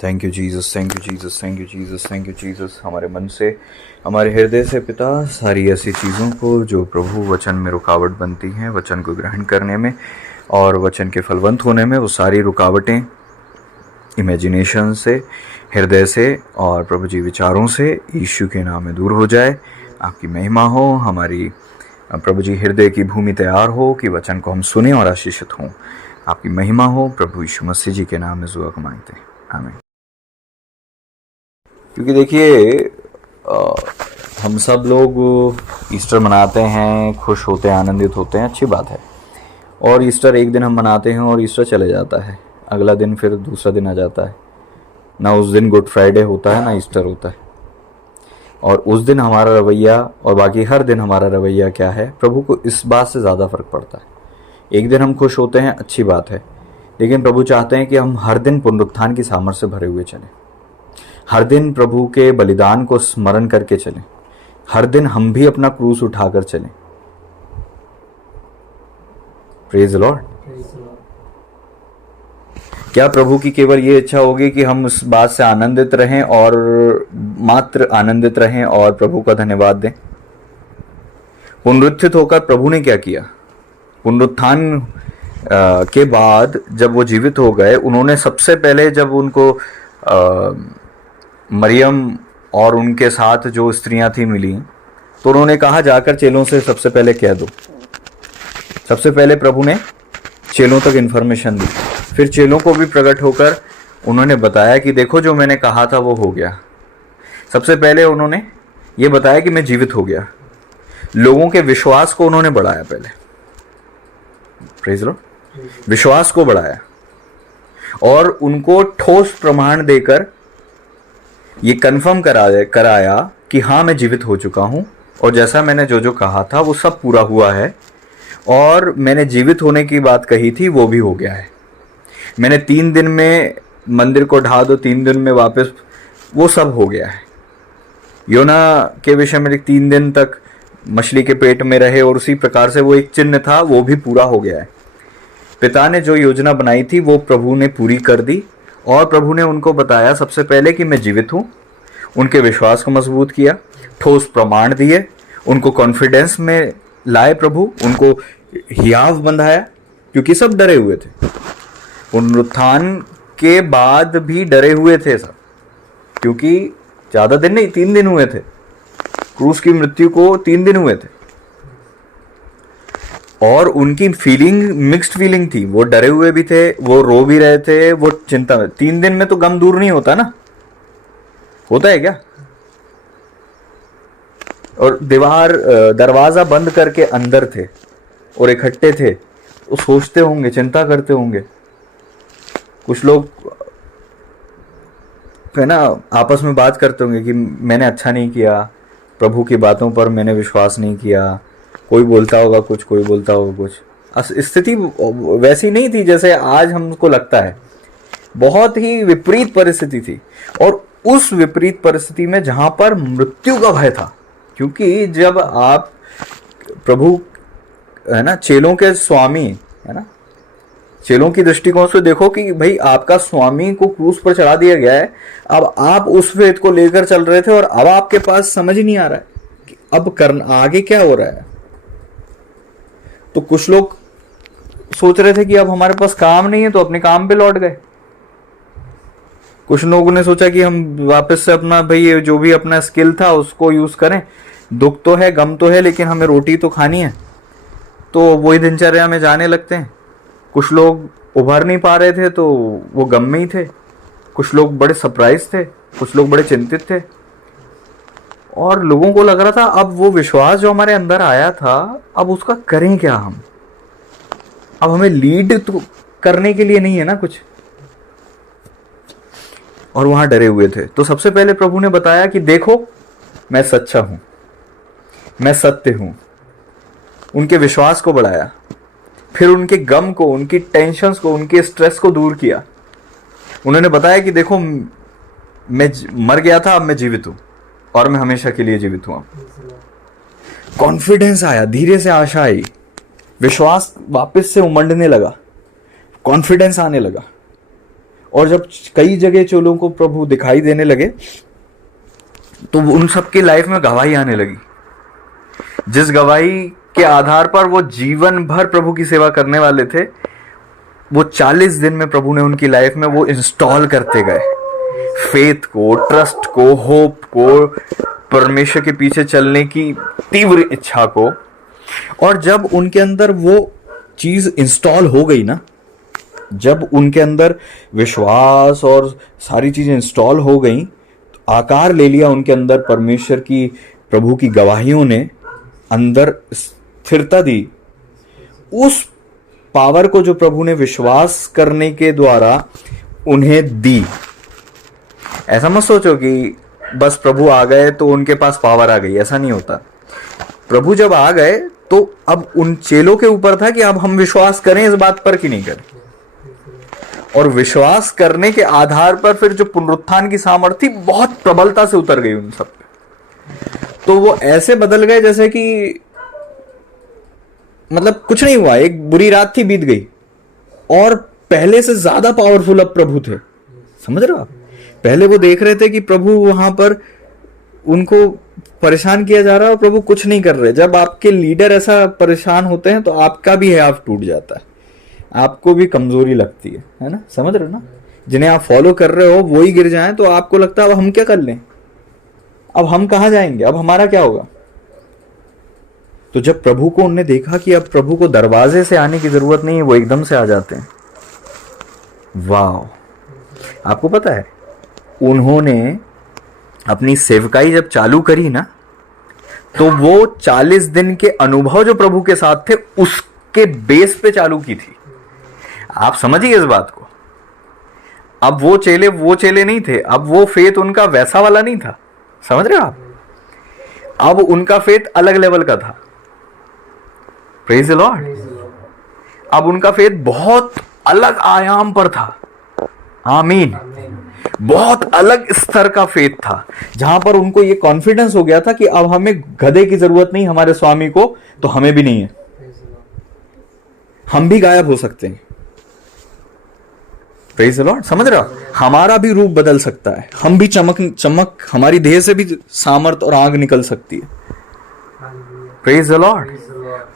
Thank you Jesus, thank you Jesus, thank you Jesus, thank you Jesus. हमारे मन से, हमारे हृदय से पिता, सारी ऐसी चीज़ों को जो प्रभु वचन में रुकावट बनती हैं वचन को ग्रहण करने में और वचन के फलवंत होने में, वो सारी रुकावटें इमेजिनेशन से, हृदय से और प्रभु जी विचारों से यीशु के नाम में दूर हो जाए। आपकी महिमा हो। हमारी प्रभु जी हृदय की भूमि तैयार हो कि वचन को हम सुने और आशीषित हों। आपकी महिमा हो। प्रभु यीशु मसीह जी के नाम में दुआ को मांगते हैं, आमीन। क्योंकि देखिए हम सब लोग ईस्टर मनाते हैं, खुश होते हैं, आनंदित होते हैं, अच्छी बात है। और ईस्टर एक दिन हम मनाते हैं और ईस्टर चले जाता है, अगला दिन फिर दूसरा दिन आ जाता है। ना उस दिन गुड फ्राइडे होता है ना ईस्टर होता है। और उस दिन हमारा रवैया और बाकी हर दिन हमारा रवैया क्या है, प्रभु को इस बात से ज़्यादा फ़र्क पड़ता है। एक दिन हम खुश होते हैं, अच्छी बात है, लेकिन प्रभु चाहते हैं कि हम हर दिन पुनरुत्थान की सामर्थ्य से भरे हुए चलें। हर दिन प्रभु के बलिदान को स्मरण करके चलें। हर दिन हम भी अपना क्रूस उठाकर चलें। Praise the Lord. क्या प्रभु की केवल ये इच्छा होगी कि हम उस बात से आनंदित रहें और मात्र आनंदित रहें और प्रभु का धन्यवाद दें? पुनरुत्थित होकर प्रभु ने क्या किया? पुनरुत्थान के बाद जब वो जीवित हो गए, उन्होंने सबसे पहले जब उनको मरियम और उनके साथ जो स्त्रियां थी मिली, तो उन्होंने कहा जाकर चेलों से सबसे पहले कह दो। सबसे पहले प्रभु ने चेलों तक इन्फॉर्मेशन दी। फिर चेलों को भी प्रकट होकर उन्होंने बताया कि देखो जो मैंने कहा था वो हो गया। सबसे पहले उन्होंने ये बताया कि मैं जीवित हो गया। लोगों के विश्वास को उन्होंने बढ़ाया पहले। Praise Lord. विश्वास को बढ़ाया और उनको ठोस प्रमाण देकर ये कन्फर्म कराया कि हाँ मैं जीवित हो चुका हूँ और जैसा मैंने जो जो कहा था वो सब पूरा हुआ है। और मैंने जीवित होने की बात कही थी वो भी हो गया है। मैंने 3 दिन में मंदिर को ढा दो, 3 दिन में वापस, वो सब हो गया है। योना के विषय में 3 दिन तक मछली के पेट में रहे और उसी प्रकार से वो एक चिन्ह था, वो भी पूरा हो गया है। पिता ने जो योजना बनाई थी वो प्रभु ने पूरी कर दी और प्रभु ने उनको बताया सबसे पहले कि मैं जीवित हूँ। उनके विश्वास को मजबूत किया, ठोस प्रमाण दिए, उनको कॉन्फिडेंस में लाए प्रभु, उनको हियाव बंधाया, क्योंकि सब डरे हुए थे। पुनरुत्थान के बाद भी डरे हुए थे सब, क्योंकि ज़्यादा दिन नहीं, 3 दिन हुए थे। क्रूस की मृत्यु को 3 दिन हुए थे और उनकी फीलिंग मिक्स्ड फीलिंग थी। वो डरे हुए भी थे, वो रो भी रहे थे, वो चिंता में। 3 दिन में तो गम दूर नहीं होता ना, होता है क्या? और दरवाजा बंद करके अंदर थे और इकट्ठे थे, वो सोचते होंगे, चिंता करते होंगे। कुछ लोग है ना आपस में बात करते होंगे कि मैंने अच्छा नहीं किया, प्रभु की बातों पर मैंने विश्वास नहीं किया। कोई बोलता होगा कुछ, कोई बोलता होगा कुछ। स्थिति वैसी नहीं थी जैसे आज हमको लगता है। बहुत ही विपरीत परिस्थिति थी। और उस विपरीत परिस्थिति में जहां पर मृत्यु का भय था, क्योंकि जब आप प्रभु है ना चेलों के स्वामी है ना, चेलों की दृष्टिकोण से देखो कि भाई आपका स्वामी को क्रूस पर चढ़ा दिया गया है। अब आप उस फेथ को लेकर चल रहे थे और अब आपके पास समझ ही नहीं आ रहा है कि अब करना आगे क्या हो रहा है। तो कुछ लोग सोच रहे थे कि अब हमारे पास काम नहीं है तो अपने काम पे लौट गए। कुछ लोगों ने सोचा कि हम वापस से अपना भाई जो भी अपना स्किल था उसको यूज करें। दुख तो है, गम तो है, लेकिन हमें रोटी तो खानी है, तो वही दिनचर्या में जाने लगते हैं। कुछ लोग उभर नहीं पा रहे थे तो वो गम में ही थे। कुछ लोग बड़े सरप्राइज थे, कुछ लोग बड़े चिंतित थे। और लोगों को लग रहा था अब वो विश्वास जो हमारे अंदर आया था, अब उसका करें क्या हम? अब हमें लीड तो करने के लिए नहीं है ना कुछ। और वहां डरे हुए थे। तो सबसे पहले प्रभु ने बताया कि देखो मैं सच्चा हूं, मैं सत्य हूं। उनके विश्वास को बढ़ाया, फिर उनके गम को, उनकी टेंशन्स को, उनके स्ट्रेस को दूर किया। उन्होंने बताया कि देखो मैं मर गया था, अब मैं जीवित हूं और मैं हमेशा के लिए जीवित हूं। कॉन्फिडेंस आया, धीरे से आशा आई, विश्वास वापस से उमड़ने लगा, कॉन्फिडेंस आने लगा। और जब कई जगह चेलों को प्रभु दिखाई देने लगे तो उन सबकी लाइफ में गवाही आने लगी, जिस गवाही के आधार पर वो जीवन भर प्रभु की सेवा करने वाले थे, वो 40 दिन में प्रभु ने उनकी लाइफ में वो इंस्टॉल करते गए, फेथ को, ट्रस्ट को, होप को, परमेश्वर के पीछे चलने की तीव्र इच्छा को। और जब उनके अंदर वो चीज इंस्टॉल हो गई ना, जब उनके अंदर विश्वास और सारी चीजें इंस्टॉल हो गई, तो आकार ले लिया उनके अंदर परमेश्वर की, प्रभु की गवाहियों ने अंदर स्थिरता दी। उस पावर को जो प्रभु ने विश्वास करने के द्वारा उन्हें दी। ऐसा मत सोचो कि बस प्रभु आ गए तो उनके पास पावर आ गई, ऐसा नहीं होता। प्रभु जब आ गए तो अब उन चेलों के ऊपर था कि अब हम विश्वास करें इस बात पर कि नहीं करें, और विश्वास करने के आधार पर फिर जो पुनरुत्थान की सामर्थ्य थी बहुत प्रबलता से उतर गई उन सब पे। तो वो ऐसे बदल गए जैसे कि मतलब कुछ नहीं हुआ, एक बुरी रात थी बीत गई, और पहले से ज्यादा पावरफुल अब प्रभु थे। समझ रहे हो आप? पहले वो देख रहे थे कि प्रभु वहां पर उनको परेशान किया जा रहा है और प्रभु कुछ नहीं कर रहे। जब आपके लीडर ऐसा परेशान होते हैं तो आपका भी है आप टूट जाता है, आपको भी कमजोरी लगती है ना? समझ रहे हो ना? जिन्हें आप फॉलो कर रहे हो वो ही गिर जाएं तो आपको लगता है अब हम क्या कर लें, अब हम कहां जाएंगे, अब हमारा क्या होगा। तो जब प्रभु को उनने देखा कि अब प्रभु को दरवाजे से आने की जरूरत नहीं है, वो एकदम से आ जाते हैं। वाह! आपको पता है उन्होंने अपनी सेवकाई जब चालू करी ना, तो वो 40 दिन के अनुभव जो प्रभु के साथ थे उसके बेस पे चालू की थी। आप समझिए इस बात को। अब वो चेले नहीं थे, अब वो फेथ उनका वैसा वाला नहीं था। समझ रहे हो आप? अब उनका फेथ अलग लेवल का था। Praise the Lord. अब उनका फेथ बहुत अलग आयाम पर था। आमीन। बहुत अलग स्तर का फेथ था, जहां पर उनको ये कॉन्फिडेंस हो गया था कि अब हमें गधे की जरूरत नहीं हमारे स्वामी को, तो हमें भी नहीं है, हम भी गायब हो सकते हैं। Praise the Lord. समझ रहे हो? हमारा भी रूप बदल सकता है, हम भी चमक हमारी देह से भी सामर्थ और आग निकल सकती है। Praise the Lord.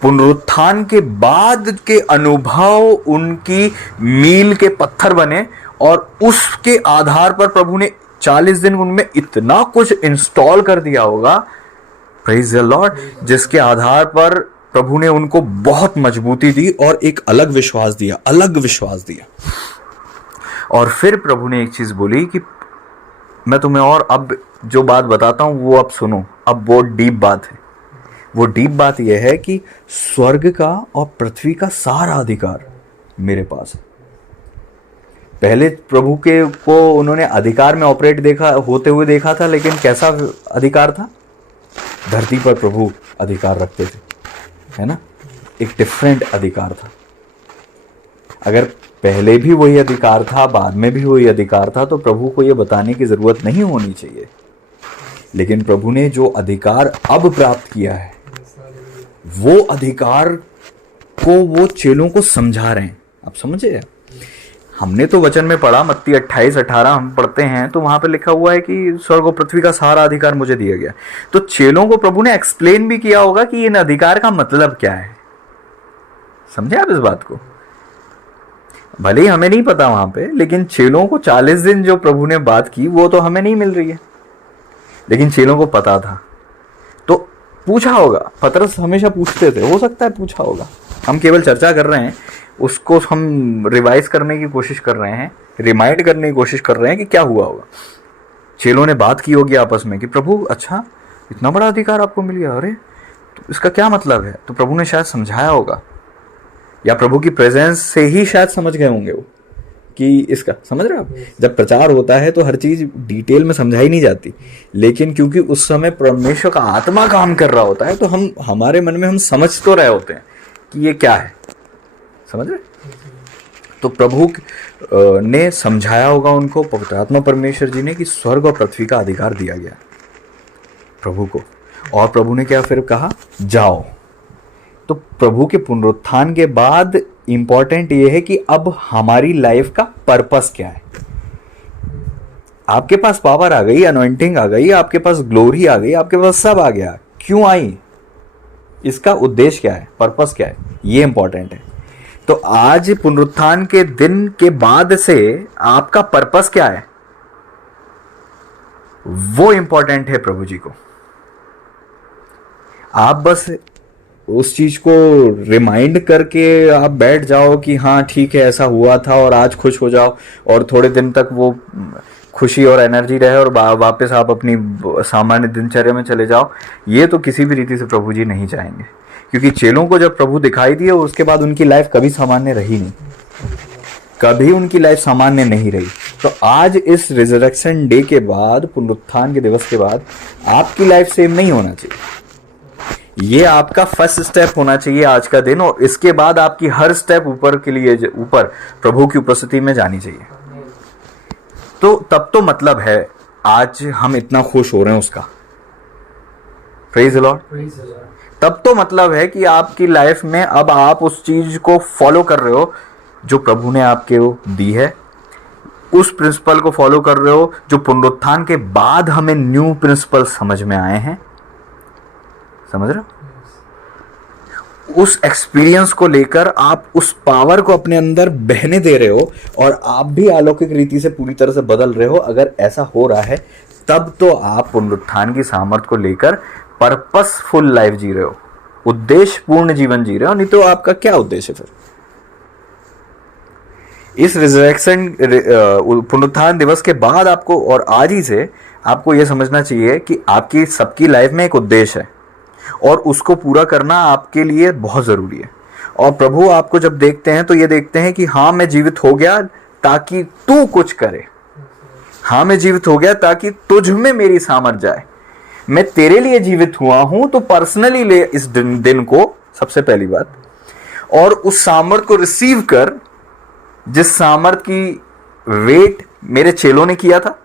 पुनरुत्थान के बाद के अनुभव उनकी मील के पत्थर बने, और उसके आधार पर प्रभु ने 40 दिन उनमें इतना कुछ इंस्टॉल कर दिया होगा, प्रेज द लॉर्ड, जिसके आधार पर प्रभु ने उनको बहुत मजबूती दी और एक अलग विश्वास दिया। और फिर प्रभु ने एक चीज बोली कि मैं तुम्हें और अब जो बात बताता हूं वो अब सुनो। अब वो डीप बात है। वो डीप बात यह है कि स्वर्ग का और पृथ्वी का सारा अधिकार मेरे पास है। पहले प्रभु के को उन्होंने अधिकार में ऑपरेट होते हुए देखा था, लेकिन कैसा अधिकार था? धरती पर प्रभु अधिकार रखते थे, है ना? एक डिफरेंट अधिकार था। अगर पहले भी वही अधिकार था, बाद में भी वही अधिकार था, तो प्रभु को यह बताने की जरूरत नहीं होनी चाहिए। लेकिन प्रभु ने जो अधिकार अब प्राप्त किया है, वो अधिकार को वो चेलों को समझा रहे हैं। आप समझे? हमने तो वचन में पढ़ा, मत्ती 28-18 हम पढ़ते हैं, तो वहां पे लिखा हुआ है कि स्वर्ग और पृथ्वी का सारा अधिकार मुझे दिया गया। तो चेलों को प्रभु ने एक्सप्लेन भी किया होगा कि इन अधिकार का मतलब क्या है। समझे आप इस बात को? भले ही हमें नहीं पता वहां पे, लेकिन चेलों को 40 दिन जो प्रभु ने बात की वो तो हमें नहीं मिल रही है, लेकिन चेलों को पता था। तो पूछा होगा, पतरस हमेशा पूछते थे, हो सकता है पूछा होगा। हम केवल चर्चा कर रहे हैं, उसको हम रिवाइज करने की कोशिश कर रहे हैं, रिमाइंड करने की कोशिश कर रहे हैं कि क्या हुआ होगा। चेलों ने बात की होगी आपस में कि प्रभु अच्छा इतना बड़ा अधिकार आपको मिल गया, अरे तो इसका क्या मतलब है? तो प्रभु ने शायद समझाया होगा, या प्रभु की प्रेजेंस से ही शायद समझ गए होंगे वो कि इसका। समझ रहे हो आप? जब प्रचार होता है तो हर चीज डिटेल में समझाई नहीं जाती, लेकिन क्योंकि उस समय परमेश्वर का आत्मा काम कर रहा होता है, तो हम हमारे मन में हम समझ तो रहे होते हैं कि ये क्या है। समझ रहे? तो प्रभु ने समझाया होगा उनको, पवित्र आत्मा परमेश्वर जी ने, कि स्वर्ग और पृथ्वी का अधिकार दिया गया प्रभु को। और प्रभु ने क्या फिर कहा? जाओ। तो प्रभु के पुनरुत्थान के बाद इंपॉर्टेंट ये है कि अब हमारी लाइफ का पर्पस क्या है। आपके पास पावर आ गई, अनॉइंटिंग आ गई, आपके पास ग्लोरी आ गई, आपके पास सब आ गया। क्यों आई? इसका उद्देश्य क्या है, पर्पस क्या है, ये इंपॉर्टेंट है। तो आज पुनरुत्थान के दिन के बाद से आपका पर्पस क्या है, वो इंपॉर्टेंट है प्रभु जी को। आप बस उस चीज को रिमाइंड करके आप बैठ जाओ कि हाँ ठीक है ऐसा हुआ था और आज खुश हो जाओ और थोड़े दिन तक वो खुशी और एनर्जी रहे और वापस आप अपनी सामान्य दिनचर्या में चले जाओ, ये तो किसी भी रीति से प्रभु जी नहीं चाहेंगे। क्योंकि चेलों को जब प्रभु दिखाई दिए उसके बाद उनकी लाइफ कभी सामान्य रही नहीं, कभी उनकी लाइफ सामान्य नहीं रही। तो आज इस रिजरेक्शन डे के बाद, पुनरुत्थान के दिवस के बाद आपकी लाइफ सेम नहीं होना चाहिए। ये आपका फर्स्ट स्टेप होना चाहिए आज का दिन, और इसके बाद आपकी हर स्टेप ऊपर के लिए ऊपर प्रभु की उपस्थिति में जानी चाहिए। तो तब तो मतलब है आज हम इतना खुश हो रहे हैं उसका, प्रेज द लॉर्ड। तब तो मतलब है कि आपकी लाइफ में अब आप उस चीज को फॉलो कर रहे हो जो प्रभु ने आपके दी है, उस प्रिंसिपल को फॉलो कर रहे हो जो पुनरुत्थान के बाद हमें न्यू प्रिंसिपल समझ में आए हैं। समझ रहे हो? उस एक्सपीरियंस को लेकर आप उस पावर को अपने अंदर बहने दे रहे हो और आप भी अलौकिक रीति से पूरी तरह से बदल रहे हो। अगर ऐसा हो रहा है तब तो आप पुनरुत्थान की सामर्थ को लेकर पर्पसफुल लाइफ जी रहे हो, उद्देश्यपूर्ण जीवन जी रहे हो। नहीं तो आपका क्या उद्देश्य है फिर? इस रिजरेक्शन पुनरुत्थान दिवस के बाद आपको और आज ही से आपको यह समझना चाहिए कि आपकी सबकी लाइफ में एक उद्देश्य है और उसको पूरा करना आपके लिए बहुत जरूरी है। और प्रभु आपको जब देखते हैं तो ये देखते हैं कि हाँ मैं जीवित हो गया ताकि तू कुछ करे, हाँ मैं जीवित हो गया ताकि तुझ में मेरी सामर्थ जाए, मैं तेरे लिए जीवित हुआ हूं तो पर्सनली ले इस दिन को, सबसे पहली बात। और उस सामर्थ को रिसीव कर, जिस सामर्थ की वेट मेरे चेलों ने किया था,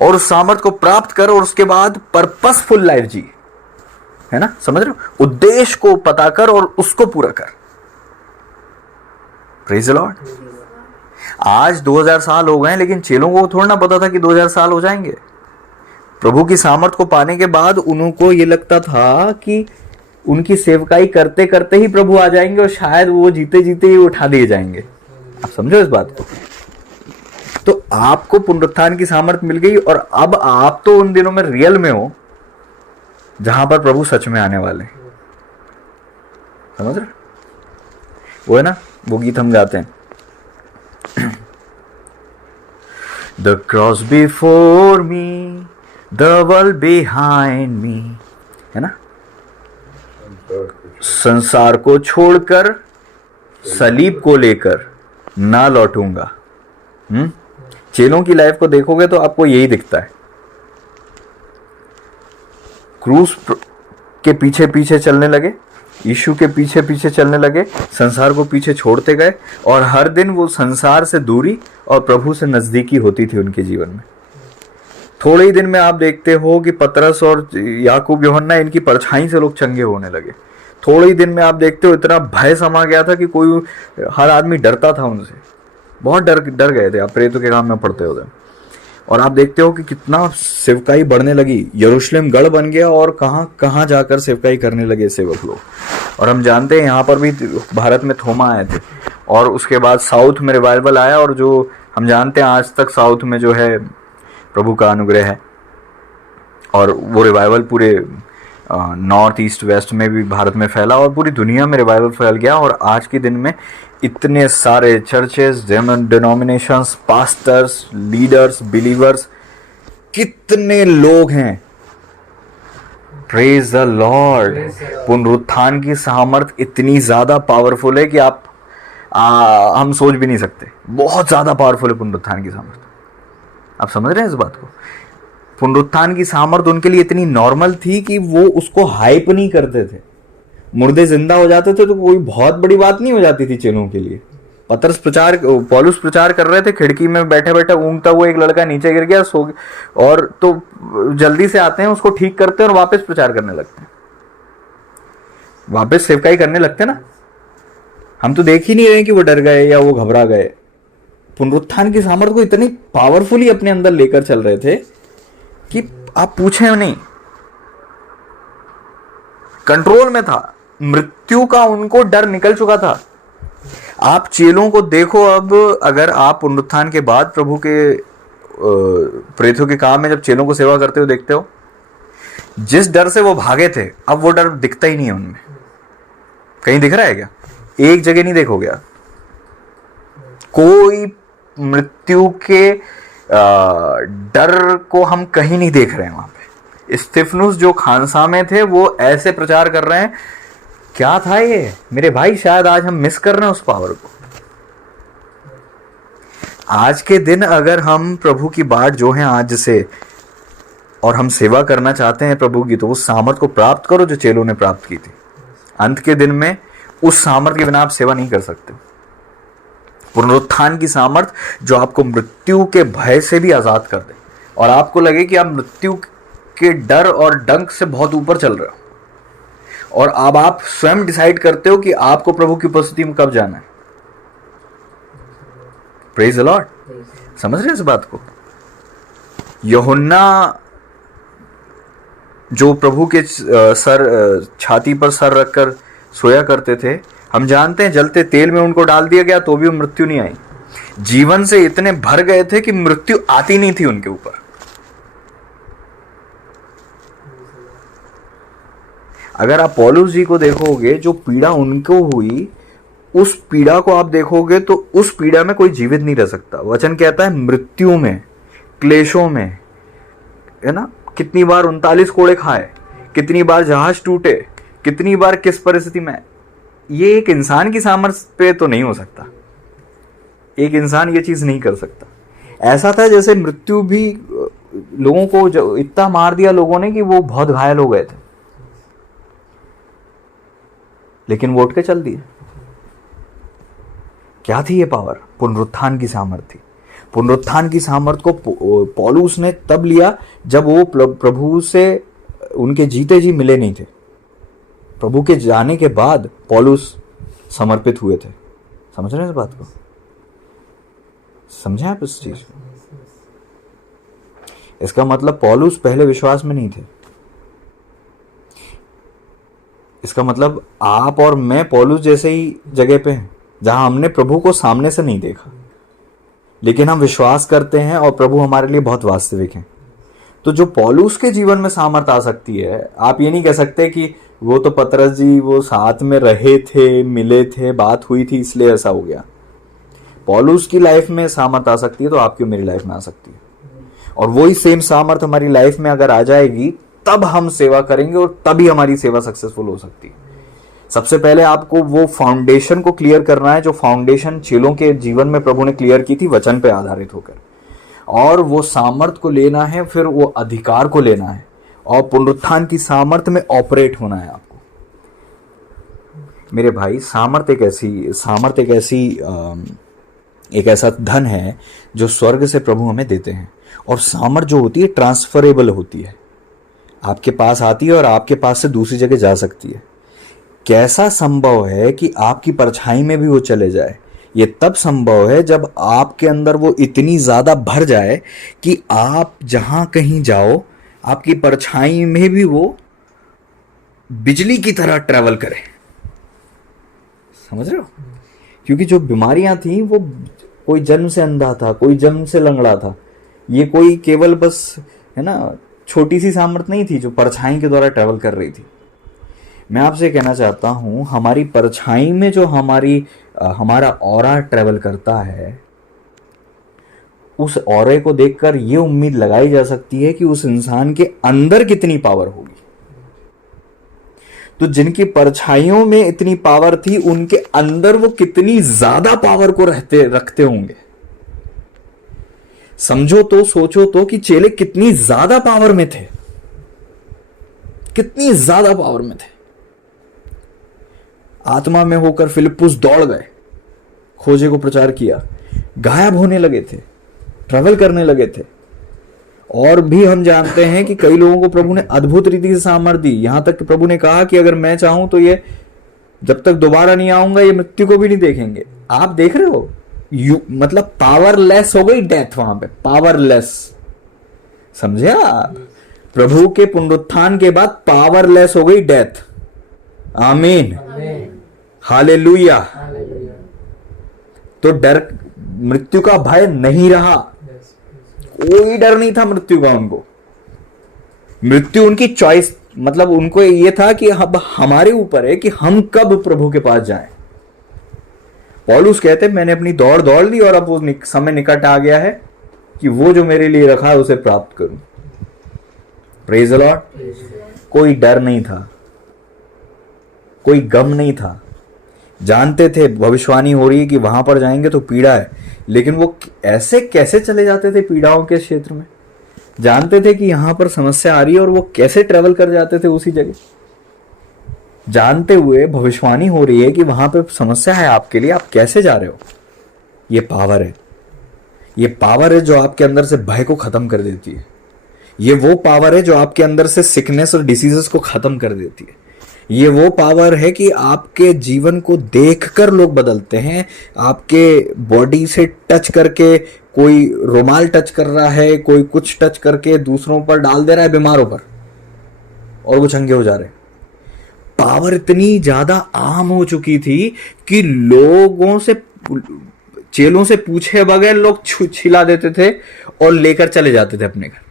और उस सामर्थ को प्राप्त कर और उसके बाद पर्पसफुल लाइफ जी, है ना? समझ रहे हो? उद्देश्य को पता कर और उसको पूरा कर। Praise the Lord. आज 2000 साल हो गए, लेकिन चेलों को थोड़ा ना पता था कि 2000 साल हो जाएंगे। प्रभु की सामर्थ को पाने के बाद उनको ये लगता था कि उनकी सेवकाई करते करते ही प्रभु आ जाएंगे और शायद वो जीते जीते ही उठा दिए जाएंगे। आप समझो इस बात को? तो आपको पुनरुत्थान की सामर्थ मिल गई और अब आप तो उन दिनों में रियल में हो जहां पर प्रभु सच में आने वाले हैं। समझ रहे? वो है ना, वो गीत हम गाते हैं, the cross before me, the world behind me, है ना? संसार को छोड़कर सलीब को लेकर ना लौटूंगा। चेलों की लाइफ को देखोगे तो आपको यही दिखता है। क्रूस के पीछे पीछे चलने लगे, यीशु के पीछे पीछे चलने लगे, संसार को पीछे छोड़ते गए और हर दिन वो संसार से दूरी और प्रभु से नजदीकी होती थी उनके जीवन में। थोड़े ही दिन में आप देखते हो कि पतरस और याकूब यूहन्ना, इनकी परछाई से लोग चंगे होने लगे। थोड़े ही दिन में आप देखते हो इतना भय समा गया था कि कोई, हर आदमी डरता था उनसे, बहुत डर गए थे। आप प्रेरितों के काम में पढ़ते हो। और आप देखते हो कि कितना सेवकाई बढ़ने लगी, यरूशलेम गढ़ बन गया और कहाँ कहाँ जाकर सेवकाई करने लगे सेवक लोग। और हम जानते हैं यहाँ पर भी भारत में थोमा आए थे और उसके बाद साउथ में रिवाइवल आया, और जो हम जानते हैं आज तक साउथ में जो है प्रभु का अनुग्रह है, और वो रिवाइवल पूरे नॉर्थ ईस्ट वेस्ट में भी भारत में फैला और पूरी दुनिया में रिवाइवल फैल गया। और आज के दिन में इतने सारे churches, denominations, pastors, leaders, believers, कितने लोग हैं। Praise the Lord. पुनरुत्थान की सामर्थ इतनी ज्यादा पावरफुल है कि हम सोच भी नहीं सकते। बहुत ज्यादा पावरफुल है पुनरुत्थान की सामर्थ। आप समझ रहे हैं इस बात को? पुनरुत्थान की सामर्थ उनके लिए इतनी नॉर्मल थी कि वो उसको हाइप नहीं करते थे। मुर्दे जिंदा हो जाते थे तो कोई बहुत बड़ी बात नहीं हो जाती थी चेलों के लिए। पौलुस प्रचार कर रहे थे, खिड़की में बैठे बैठे ऊँगता हुआ एक लड़का नीचे गिर गया, सो गया, और तो जल्दी से आते हैं, उसको ठीक करते हैं और वापस प्रचार करने लगते हैं, वापस सेवकाई करने लगते हैं ना। हम तो देख ही नहीं रहे कि वो डर गए या वो घबरा गए। पुनरुत्थान की सामर्थ्य को इतनी पावरफुली अपने अंदर लेकर चल रहे थे कि आप पूछे नहीं, कंट्रोल में था, मृत्यु का उनको डर निकल चुका था। आप चेलों को देखो, अब अगर आप पुनरुत्थान के बाद प्रभु के प्रेतों के काम में जब चेलों को सेवा करते हुए देखते हो, जिस डर से वो भागे थे अब वो डर दिखता ही नहीं है उनमें। कहीं दिख रहा है क्या? एक जगह नहीं देखोगे आप। कोई मृत्यु के डर को हम कहीं नहीं देख रहे हैं वहां पे। स्तिफनुस जो खानसा में थे वो ऐसे प्रचार कर रहे हैं, क्या था ये मेरे भाई? शायद आज हम मिस कर रहे हैं उस पावर को। आज के दिन अगर हम प्रभु की बाट जो है आज से, और हम सेवा करना चाहते हैं प्रभु की, तो उस सामर्थ को प्राप्त करो जो चेलों ने प्राप्त की थी। अंत के दिन में उस सामर्थ के बिना आप सेवा नहीं कर सकते। पुनरुत्थान की सामर्थ जो आपको मृत्यु के भय से भी आजाद कर दे और आपको लगे कि आप मृत्यु के डर और डंक से बहुत ऊपर चल रहे हो और अब आप स्वयं डिसाइड करते हो कि आपको प्रभु की उपस्थिति में कब जाना है। Praise the Lord. समझ रहे हैं इस बात को? यूहन्ना जो प्रभु के छाती पर सर रखकर सोया करते थे, हम जानते हैं जलते तेल में उनको डाल दिया गया तो भी मृत्यु नहीं आई। जीवन से इतने भर गए थे कि मृत्यु आती नहीं थी उनके ऊपर। अगर आप पौलुस जी को देखोगे, जो पीड़ा उनको हुई, उस पीड़ा को आप देखोगे तो उस पीड़ा में कोई जीवित नहीं रह सकता। वचन कहता है मृत्यु में, क्लेशों में, है ना, कितनी बार 39 कोड़े खाए, कितनी बार जहाज टूटे, कितनी बार किस परिस्थिति में। ये एक इंसान की सामर्थ्य पे तो नहीं हो सकता। एक इंसान ये चीज नहीं कर सकता। ऐसा था जैसे मृत्यु भी लोगों को जो इतना मार दिया लोगों ने कि वो बहुत घायल हो गए थे, लेकिन वो उठ के चल दिए। क्या थी ये पावर? पुनरुत्थान की सामर्थ्य थी। पुनरुत्थान की सामर्थ्य को पौलुस ने तब लिया जब वो प्रभु से उनके जीते जी मिले नहीं थे। प्रभु के जाने के बाद पौलुस समर्पित हुए थे। समझ रहे हैं इस बात को? समझे आप इस चीज को? इसका मतलब पौलुस पहले विश्वास में नहीं थे। इसका मतलब आप और मैं पौलुस जैसे ही जगह पे हैं जहां हमने प्रभु को सामने से नहीं देखा, लेकिन हम विश्वास करते हैं और प्रभु हमारे लिए बहुत वास्तविक हैं। तो जो पौलुस के जीवन में सामर्थ आ सकती है, आप ये नहीं कह सकते कि वो तो पतरस जी वो साथ में रहे थे, मिले थे, बात हुई थी इसलिए ऐसा हो गया। पौलुस की लाइफ में सामर्थ आ सकती है तो आपकी मेरी लाइफ में आ सकती है, और वही सेम सामर्थ हमारी लाइफ में अगर आ जाएगी तब हम सेवा करेंगे और तभी हमारी सेवा सक्सेसफुल हो सकती है। सबसे पहले आपको वो फाउंडेशन को क्लियर करना है जो फाउंडेशन चेलों के जीवन में प्रभु ने क्लियर की थी वचन पे आधारित होकर, और वो सामर्थ को लेना है, फिर वो अधिकार को लेना है और पुनरुत्थान की सामर्थ में ऑपरेट होना है आपको। मेरे भाई, सामर्थ एक ऐसा धन है जो स्वर्ग से प्रभु हमें देते हैं, और सामर्थ जो होती है ट्रांसफरेबल होती है, आपके पास आती है और आपके पास से दूसरी जगह जा सकती है। कैसा संभव है कि आपकी परछाई में भी वो चले जाए? ये तब संभव है जब आपके अंदर वो इतनी ज्यादा भर जाए कि आप जहां कहीं जाओ आपकी परछाई में भी वो बिजली की तरह ट्रेवल करे। समझ रहे हो? क्योंकि जो बीमारियां थी वो कोई जन्म से अंधा था, कोई जन्म से लंगड़ा था। ये कोई केवल बस, है ना, छोटी सी सामर्थ नहीं थी जो परछाई के द्वारा ट्रेवल कर रही थी। मैं आपसे कहना चाहता हूं, हमारी परछाई में जो हमारा ऑरा ट्रेवल करता है, उस ऑरे को देखकर ये उम्मीद लगाई जा सकती है कि उस इंसान के अंदर कितनी पावर होगी। तो जिनकी परछाइयों में इतनी पावर थी, उनके अंदर वो कितनी ज्यादा पावर को रखते होंगे। समझो तो, सोचो तो कि चेले कितनी ज्यादा पावर में थे, कितनी ज्यादा पावर में थे। आत्मा में होकर फिलिप्पुस दौड़ गए, खोजे को प्रचार किया, गायब होने लगे थे, ट्रैवल करने लगे थे। और भी हम जानते हैं कि कई लोगों को प्रभु ने अद्भुत रीति से सामर्थ दी, यहां तक कि प्रभु ने कहा कि अगर मैं चाहूं तो ये जब तक दोबारा नहीं आऊंगा ये मृत्यु को भी नहीं देखेंगे। आप देख रहे हो मतलब पावरलेस हो गई डेथ वहां पे, पावरलेस। समझे आप? प्रभु के पुनरुत्थान के बाद पावरलेस हो गई डेथ। आमीन, हालेलुया। तो डर, मृत्यु का भय नहीं रहा, कोई डर नहीं था मृत्यु का उनको। मृत्यु उनकी चॉइस, मतलब उनको ये था कि अब हमारे ऊपर है कि हम कब प्रभु के पास जाएं। पौलुस कहते मैंने अपनी दौड़ दौड़ ली और अब वो समय निकट आ गया है कि वो जो मेरे लिए रखा है उसे प्राप्त करूं। Praise the Lord. कोई डर नहीं था, कोई गम नहीं था। जानते थे भविष्यवाणी हो रही है कि वहां पर जाएंगे तो पीड़ा है, लेकिन वो ऐसे कैसे चले जाते थे पीड़ाओं के क्षेत्र में। जानते थे कि यहां पर समस्या आ रही है और वो कैसे ट्रेवल कर जाते थे उसी जगह, जानते हुए भविष्यवाणी हो रही है कि वहां पे समस्या है आपके लिए, आप कैसे जा रहे हो। ये पावर है, ये पावर है जो आपके अंदर से भय को खत्म कर देती है। ये वो पावर है जो आपके अंदर से सिकनेस और डिसीजेस को खत्म कर देती है। ये वो पावर है कि आपके जीवन को देखकर लोग बदलते हैं। आपके बॉडी से टच करके, कोई रुमाल टच कर रहा है, कोई कुछ टच करके दूसरों पर डाल दे रहा है, बीमारों पर, और वो चंगे हो जा रहे हैं। पावर इतनी ज्यादा आम हो चुकी थी कि लोगों से, चेलों से पूछे बगैर लोग छिला देते थे और लेकर चले जाते थे अपने घर।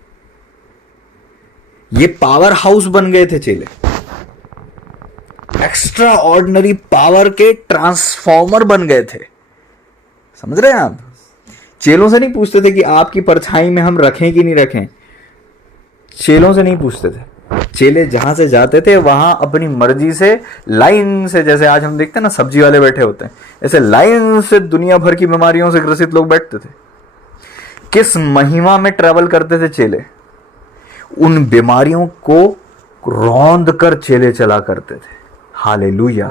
ये पावर हाउस बन गए थे चेले, एक्स्ट्रा ऑर्डिनरी पावर के ट्रांसफॉर्मर बन गए थे। समझ रहे हैं आप? चेलों से नहीं पूछते थे कि आपकी परछाई में हम रखें कि नहीं रखें, चेलों से नहीं पूछते थे। चेले जहां से जाते थे वहां अपनी मर्जी से लाइन से, जैसे आज हम देखते हैं ना सब्जी वाले बैठे होते हैं, ऐसे लाइन से दुनिया भर की बीमारियों से ग्रसित लोग बैठते थे। किस महिमा में ट्रेवल करते थे चेले, उन बीमारियों को रौंद कर चेले चला करते थे। हालेलुया।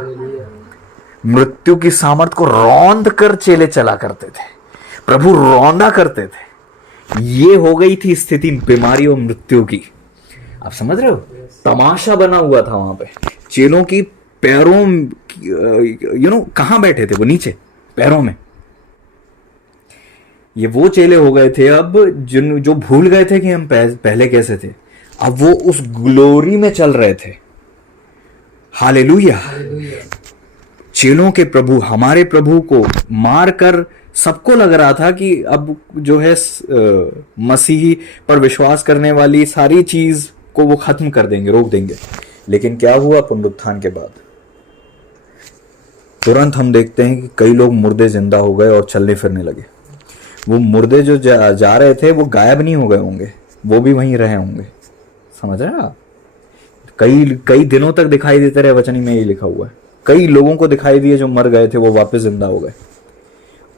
मृत्यु की सामर्थ को रौंद कर चेले चला करते थे, प्रभु रौंदा करते थे। ये हो गई थी स्थिति बीमारी और मृत्यु की। आप समझ रहे हो? तमाशा बना हुआ था वहां पे। चेलों की पैरों, कहां बैठे थे वो? नीचे पैरों में। ये वो चेले हो गए थे अब जो भूल गए थे कि हम पहले कैसे थे। अब वो उस ग्लोरी में चल रहे थे। हालेलुया। चेलों के प्रभु, हमारे प्रभु को मारकर सबको लग रहा था कि अब जो है मसीही पर विश्वास करने वाली सारी चीज को वो खत्म कर देंगे, रोक देंगे। लेकिन क्या हुआ पुनरुत्थान के बाद? तुरंत हम देखते हैं कि कई लोग मुर्दे जिंदा हो गए और चलने फिरने लगे। वो मुर्दे जो जा रहे थे वो गायब नहीं हो गए होंगे, वो भी वहीं रहे होंगे। समझ रहे हैं आप? कई दिनों तक दिखाई देते रहे, वचनी में ये लिखा हुआ है। कई लोगों को दिखाई दिए जो मर गए थे, वो वापस जिंदा हो गए।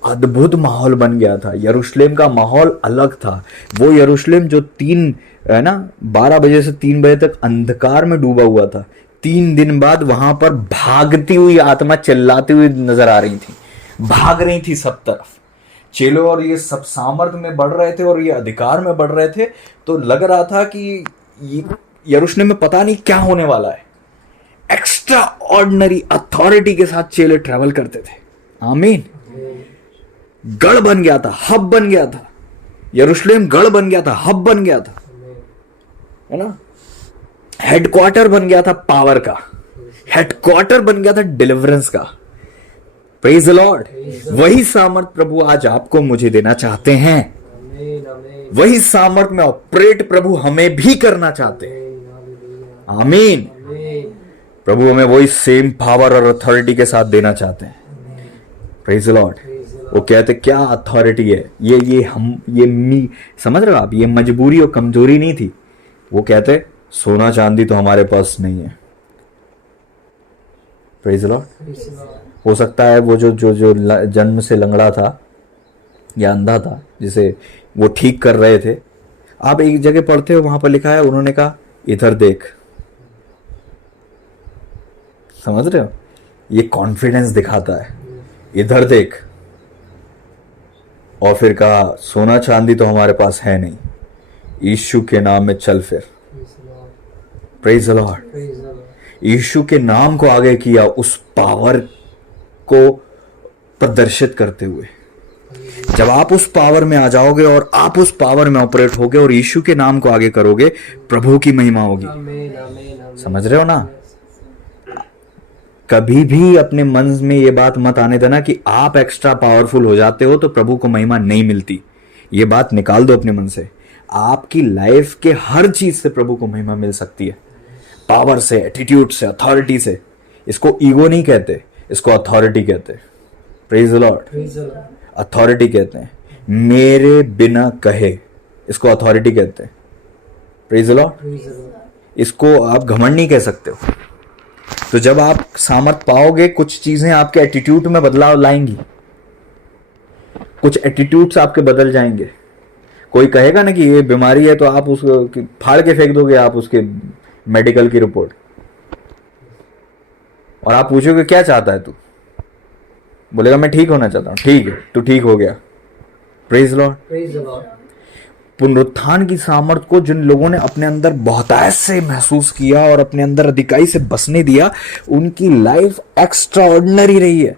अद्भुत माहौल बन गया था। यरूशलेम का माहौल अलग था। वो यरूशलेम जो 12 बजे से 3 बजे तक अंधकार में डूबा हुआ था, 3 दिन बाद वहां पर भागती हुई आत्मा चिल्लाती हुई नजर आ रही थी, भाग रही थी सब तरफ। चेलों और ये सब सामर्थ में बढ़ रहे थे और ये अधिकार में बढ़ रहे थे, तो लग रहा था कि यरूशलेम में पता नहीं क्या होने वाला है। एक्स्ट्रा ऑर्डिनरी अथॉरिटी के साथ चेले ट्रैवल करते थे। आमीन। गढ़ बन गया था, हब बन गया था। यरूशलेम गढ़ बन गया था, हब बन गया था, है ना। हेडक्वार्टर बन गया था पावर का, हेडक्वार्टर बन गया था डिलीवरेंस का। Praise the Lord. वही सामर्थ प्रभु आज आपको मुझे देना चाहते हैं। वही सामर्थ में ऑपरेट प्रभु हमें भी करना चाहते हैं। आमीन। प्रभु हमें वही सेम पावर और अथॉरिटी के साथ देना चाहते हैं। Praise the Lord. वो कहते क्या अथॉरिटी है ये समझ रहे हो आप? ये मजबूरी और कमजोरी नहीं थी। वो कहते सोना चांदी तो हमारे पास नहीं है। Praise the Lord. हो सकता है वो जो जन्म से लंगड़ा था या अंधा था, जिसे वो ठीक कर रहे थे, आप एक जगह पढ़ते हो, वहां पर लिखा है, उन्होंने कहा इधर देख। समझ रहे हो? ये कॉन्फिडेंस दिखाता है, इधर देख। और फिर कहा सोना चांदी तो हमारे पास है नहीं, यीशु के नाम में चल फिर। Praise the Lord. यीशु के नाम को आगे किया, उस पावर को प्रदर्शित करते हुए। जब आप उस पावर में आ जाओगे और आप उस पावर में ऑपरेट होगे और यीशु के नाम को आगे करोगे, प्रभु की महिमा होगी। समझ रहे हो ना? कभी भी अपने मन में ये बात मत आने देना कि आप एक्स्ट्रा पावरफुल हो जाते हो तो प्रभु को महिमा नहीं मिलती। ये बात निकाल दो अपने मन से। आपकी लाइफ के हर चीज से प्रभु को महिमा मिल सकती है, पावर से, एटीट्यूड से, अथॉरिटी से। इसको ईगो नहीं कहते, इसको अथॉरिटी कहते हैं। Praise the Lord. अथॉरिटी कहते हैं, मेरे बिना कहे, इसको अथॉरिटी कहते हैं। Praise the Lord. इसको आप घमंड नहीं कह सकते हो। तो जब आप सामर्थ पाओगे, कुछ चीजें आपके एटीट्यूड में बदलाव लाएंगी, कुछ एटीट्यूड्स आपके बदल जाएंगे। कोई कहेगा ना कि ये बीमारी है, तो आप उसको फाड़ के फेंक दोगे, आप उसके मेडिकल की रिपोर्ट, और आप पूछोगे क्या चाहता है तू? बोलेगा मैं ठीक होना चाहता हूं। ठीक है, तू ठीक हो गया। Praise Lord. पुनरुत्थान की सामर्थ को जिन लोगों ने अपने अंदर बहुतायत से महसूस किया और अपने अंदर अधिकाई से बसने दिया, उनकी लाइफ एक्स्ट्राऑर्डिनरी रही है।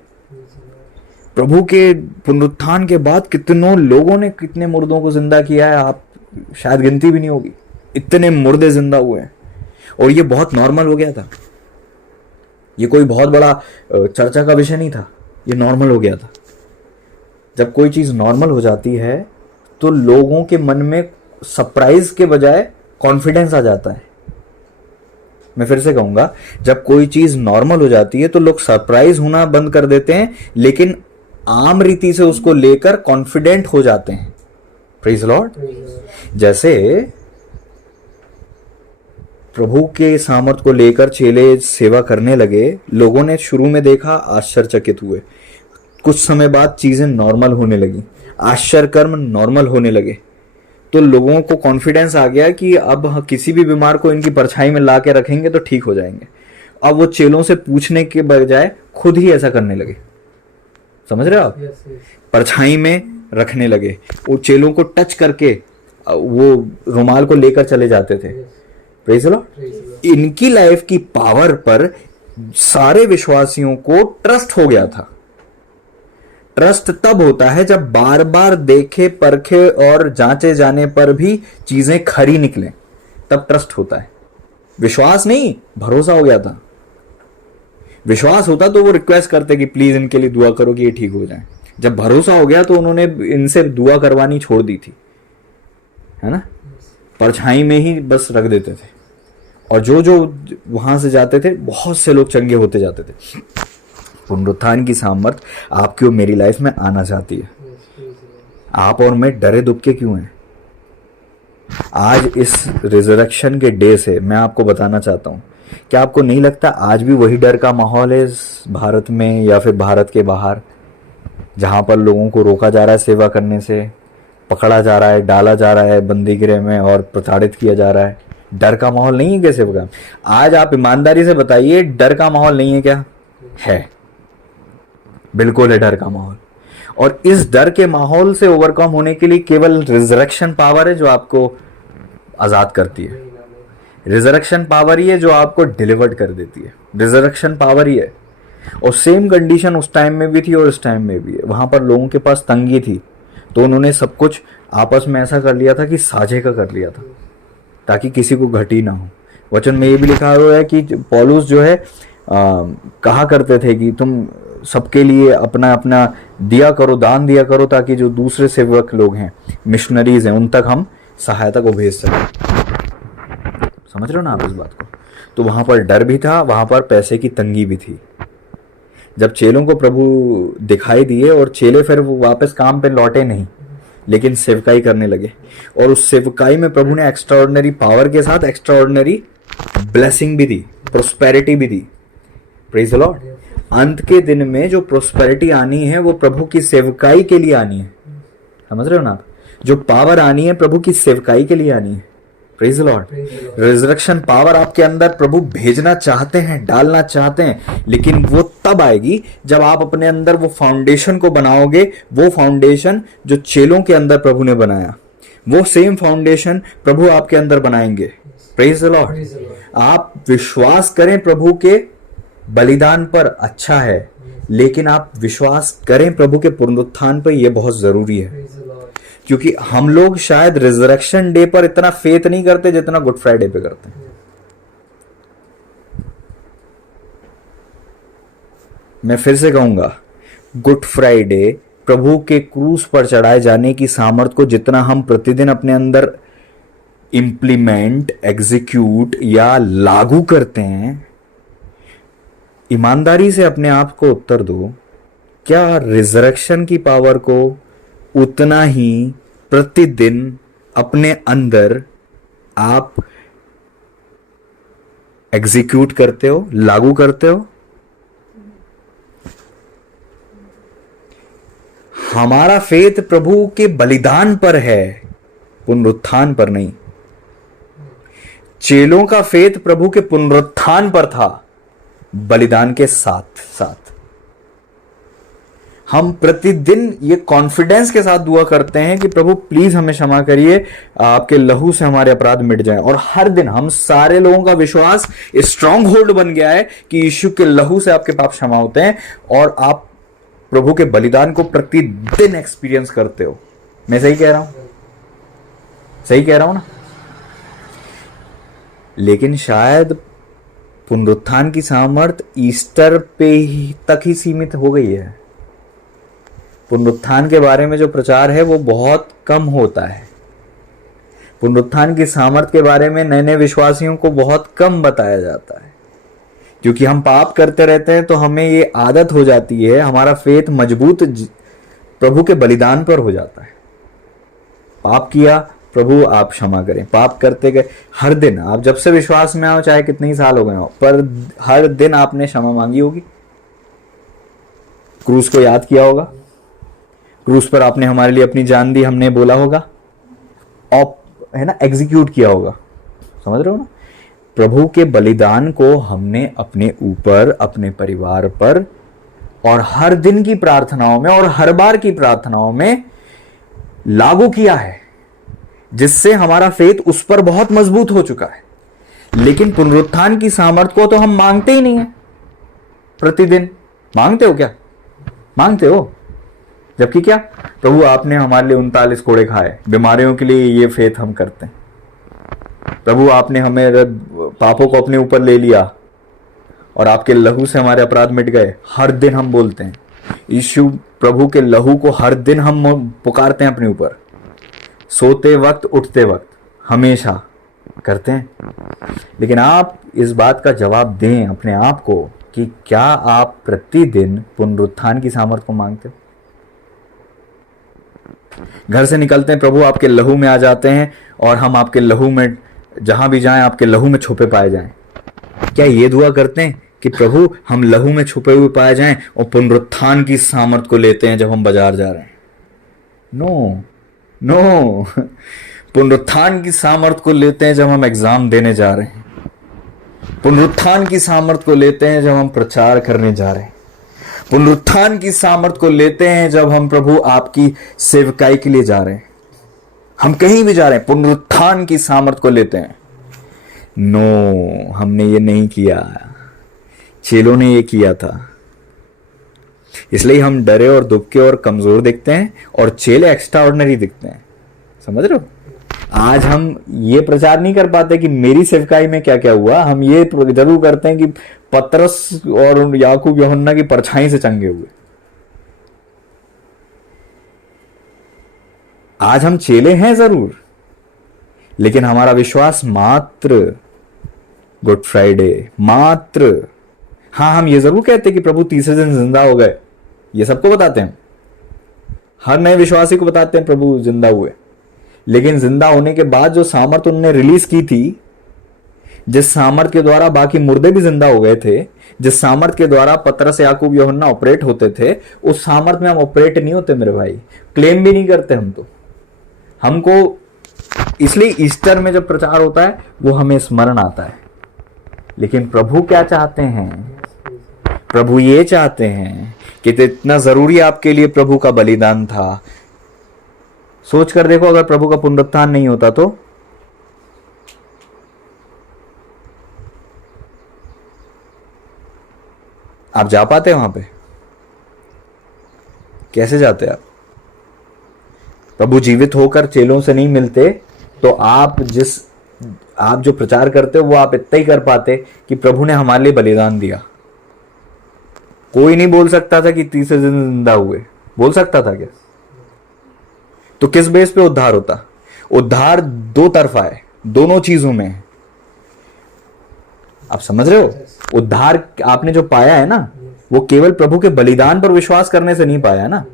प्रभु के पुनरुत्थान के बाद कितनों लोगों ने कितने मुर्दों को जिंदा किया है, आप शायद गिनती भी नहीं होगी। इतने मुर्दे जिंदा हुए हैं, और ये बहुत नॉर्मल हो गया था। ये कोई बहुत बड़ा चर्चा का विषय नहीं था, ये नॉर्मल हो गया था। जब कोई चीज नॉर्मल हो जाती है तो लोगों के मन में सरप्राइज के बजाय कॉन्फिडेंस आ जाता है। मैं फिर से कहूंगा, जब कोई चीज नॉर्मल हो जाती है तो लोग सरप्राइज होना बंद कर देते हैं, लेकिन आम रीति से उसको लेकर कॉन्फिडेंट हो जाते हैं। Praise Lord. जैसे प्रभु के सामर्थ को लेकर चेले सेवा करने लगे, लोगों ने शुरू में देखा, आश्चर्यचकित हुए। कुछ समय बाद चीजें नॉर्मल होने लगी, आश्चर्य कर्म नॉर्मल होने लगे, तो लोगों को कॉन्फिडेंस आ गया कि अब किसी भी बीमार को इनकी परछाई में ला के रखेंगे तो ठीक हो जाएंगे। अब वो चेलों से पूछने के बजाय खुद ही ऐसा करने लगे। समझ रहे हो आप? परछाई में रखने लगे, वो चेलों को टच करके वो रुमाल को लेकर चले जाते थे। Praise the Lord. इनकी लाइफ की पावर पर सारे विश्वासियों को ट्रस्ट हो गया था। ट्रस्ट तब होता है जब बार बार देखे, परखे और जांचे जाने पर भी चीजें खरी निकलें, तब ट्रस्ट होता है। विश्वास नहीं, भरोसा हो गया था। विश्वास होता तो वो रिक्वेस्ट करते कि प्लीज इनके लिए दुआ करो कि ये ठीक हो जाए। जब भरोसा हो गया तो उन्होंने इनसे दुआ करवानी छोड़ दी थी, है ना। परछाई में ही बस रख देते थे, और जो जो वहां से जाते थे, बहुत से लोग चंगे होते जाते थे। पुनरुत्थान की सामर्थ आपकी और मेरी लाइफ में आना चाहती है। आप और मैं डरे दुबके क्यों हैं? आज इस रिजरेक्शन के डे से मैं आपको बताना चाहता हूं, क्या आपको नहीं लगता आज भी वही डर का माहौल है इस भारत में या फिर भारत के बाहर, जहां पर लोगों को रोका जा रहा है सेवा करने से, पकड़ा जा रहा है, डाला जा रहा है बंदीगृह में और प्रताड़ित किया जा रहा है? डर का माहौल नहीं है क्या सेवा का? आज आप ईमानदारी से बताइए, डर का माहौल नहीं है क्या? है, बिल्कुल है डर का माहौल। और इस डर के माहौल से ओवरकम होने के लिए केवल रिजरेक्शन पावर है जो आपको आजाद करती है। रिजरेक्शन पावर ही है जो आपको डिलीवर्ड कर देती है। रिजरेक्शन पावर ही है। और सेम कंडीशन उस टाइम में भी थी और इस टाइम में भी है। वहां पर लोगों के पास तंगी थी, तो उन्होंने सब कुछ आपस में ऐसा कर लिया था कि साझे का कर लिया था, ताकि किसी को घटी ना हो। वचन में ये भी लिखा हुआ है कि पौलुस जो है कहा करते थे कि तुम सबके लिए अपना अपना दिया करो, दान दिया करो, ताकि जो दूसरे सेवक लोग हैं, मिशनरीज हैं, उन तक हम सहायता को भेज सकें। समझ रहे हो ना आप इस बात को? तो वहां पर डर भी था, वहां पर पैसे की तंगी भी थी। जब चेलों को प्रभु दिखाई दिए और चेले फिर वापस काम पे लौटे नहीं, लेकिन सेवकाई करने लगे, और उस सेवकाई में प्रभु ने एक्स्ट्राऑर्डिनरी पावर के साथ एक्स्ट्राऑर्डिनरी ब्लेसिंग भी दी, प्रोस्पेरिटी भी दी। Praise the Lord. अंत के दिन में जो प्रोस्पेरिटी आनी है वो प्रभु की सेवकाई के लिए आनी है। समझ रहे हो ना आप? जो पावर आनी है प्रभु की सेवकाई के लिए आनी है। Praise the Lord. Resurrection power आपके अंदर प्रभु भेजना चाहते हैं, डालना चाहते हैं, लेकिन वो तब आएगी जब आप अपने अंदर वो फाउंडेशन को बनाओगे। वो फाउंडेशन जो चेलों के अंदर प्रभु ने बनाया, वो सेम फाउंडेशन प्रभु आपके अंदर बनाएंगे। Praise the Lord. आप विश्वास करें प्रभु के बलिदान पर, अच्छा है, लेकिन आप विश्वास करें प्रभु के पुनरुत्थान पर, यह बहुत जरूरी है। क्योंकि हम लोग शायद रिजरेक्शन डे पर इतना फेथ नहीं करते जितना गुड फ्राइडे पे करते हैं। मैं फिर से कहूंगा, गुड फ्राइडे प्रभु के क्रूस पर चढ़ाए जाने की सामर्थ को जितना हम प्रतिदिन अपने अंदर इंप्लीमेंट, एग्जीक्यूट या लागू करते हैं, ईमानदारी से अपने आप को उत्तर दो, क्या रिजरेक्शन की पावर को उतना ही प्रतिदिन अपने अंदर आप एग्जीक्यूट करते हो, लागू करते हो? हमारा फेथ प्रभु के बलिदान पर है, पुनरुत्थान पर नहीं। चेलों का फेथ प्रभु के पुनरुत्थान पर था, बलिदान के साथ साथ। हम प्रतिदिन ये कॉन्फिडेंस के साथ दुआ करते हैं कि प्रभु प्लीज हमें क्षमा करिए, आपके लहू से हमारे अपराध मिट जाएं। और हर दिन हम सारे लोगों का विश्वास स्ट्रांग होल्ड बन गया है कि यीशु के लहू से आपके पाप क्षमा होते हैं, और आप प्रभु के बलिदान को प्रतिदिन एक्सपीरियंस करते हो। मैं सही कह रहा हूं? सही कह रहा हूं ना? लेकिन शायद पुनरुत्थान की सामर्थ ईस्टर पे ही तक ही सीमित हो गई है। पुनरुत्थान के बारे में जो प्रचार है वो बहुत कम होता है। पुनरुत्थान की सामर्थ के बारे में नए नए विश्वासियों को बहुत कम बताया जाता है, क्योंकि हम पाप करते रहते हैं तो हमें ये आदत हो जाती है, हमारा फेथ मजबूत प्रभु के बलिदान पर हो जाता है। पाप किया, प्रभु आप क्षमा करें। पाप करते गए, हर दिन आप जब से विश्वास में आओ, चाहे कितने ही साल हो गए हो, पर हर दिन आपने क्षमा मांगी होगी, क्रूस को याद किया होगा, क्रूस पर आपने हमारे लिए अपनी जान दी, हमने बोला होगा, और है ना, एग्जीक्यूट किया होगा। समझ रहे हो ना? प्रभु के बलिदान को हमने अपने ऊपर, अपने परिवार पर, और हर दिन की प्रार्थनाओं में और हर बार की प्रार्थनाओं में लागू किया है, जिससे हमारा फेथ उस पर बहुत मजबूत हो चुका है। लेकिन पुनरुत्थान की सामर्थ को तो हम मांगते ही नहीं है। प्रतिदिन मांगते हो क्या? मांगते हो? जबकि क्या, प्रभु आपने हमारे लिए 39 कोड़े खाए, बीमारियों के लिए ये फेथ हम करते हैं। प्रभु आपने हमें पापों को अपने ऊपर ले लिया और आपके लहू से हमारे अपराध मिट गए, हर दिन हम बोलते हैं। यीशु प्रभु के लहू को हर दिन हम पुकारते हैं अपने ऊपर, सोते वक्त, उठते वक्त, हमेशा करते हैं। लेकिन आप इस बात का जवाब दें अपने आप को कि क्या आप प्रतिदिन पुनरुत्थान की सामर्थ को मांगते हो? घर से निकलते हैं, प्रभु आपके लहू में आ जाते हैं, और हम आपके लहू में जहां भी जाएं, आपके लहू में छुपे पाए जाएं। क्या ये दुआ करते हैं कि प्रभु हम लहू में छुपे हुए पाए जाएं, और पुनरुत्थान की सामर्थ को लेते हैं जब हम बाजार जा रहे हैं? No no. पुनरुत्थान की सामर्थ को लेते हैं जब हम एग्जाम देने जा रहे हैं। पुनरुत्थान की सामर्थ को लेते हैं जब हम प्रचार करने जा रहे हैं। पुनरुत्थान की सामर्थ को लेते हैं जब हम प्रभु आपकी सेवकाई के लिए जा रहे हैं। हम कहीं भी जा रहे हैं, पुनरुत्थान की सामर्थ को लेते हैं। नो, हमने ये नहीं किया, चेलों ने ये किया था। इसलिए हम डरे और दुबके और कमजोर दिखते हैं, और चेले एक्स्ट्रा ऑर्डिनरी दिखते हैं। समझ रहे हो? आज हम ये प्रचार नहीं कर पाते कि मेरी सेवकाई में क्या क्या हुआ। हम ये जरूर करते हैं कि पतरस और याकूब यूहन्ना की परछाई से चंगे हुए। आज हम चेले हैं जरूर, लेकिन हमारा विश्वास मात्र गुड फ्राइडे, मात्र। हाँ, हम ये जरूर कहते हैं कि प्रभु तीसरे दिन जिंदा हो गए, ये सबको बताते हैं, हर नए विश्वासी को बताते हैं प्रभु जिंदा हुए। लेकिन जिंदा होने के बाद जो सामर्थ उन्होंने रिलीज की थी, जिस सामर्थ के द्वारा बाकी मुर्दे भी जिंदा हो गए थे, जिस सामर्थ के द्वारा पतरस, याकूब, यूहन्ना ऑपरेट होते थे, उस सामर्थ में हम ऑपरेट नहीं होते मेरे भाई। क्लेम भी नहीं करते हम तो। हमको इसलिए ईस्टर में जब प्रचार होता है वो हमें स्मरण आता है। लेकिन प्रभु क्या चाहते हैं? प्रभु ये चाहते हैं कि इतना जरूरी आपके लिए प्रभु का बलिदान था। सोच कर देखो, अगर प्रभु का पुनरुत्थान नहीं होता तो आप जा पाते वहां पे? कैसे जाते आप? प्रभु जीवित होकर चेलों से नहीं मिलते तो आप जो प्रचार करते हो वो आप इतना ही कर पाते कि प्रभु ने हमारे लिए बलिदान दिया। कोई नहीं बोल सकता था कि तीसरे दिन जिंदा हुए, बोल सकता था क्या? तो किस बेस पे उद्धार होता? उद्धार दो तरफा है, दोनों चीजों में है। आप समझ रहे हो? उद्धार आपने जो पाया है ना, वो केवल प्रभु के बलिदान पर विश्वास करने से नहीं पाया ना।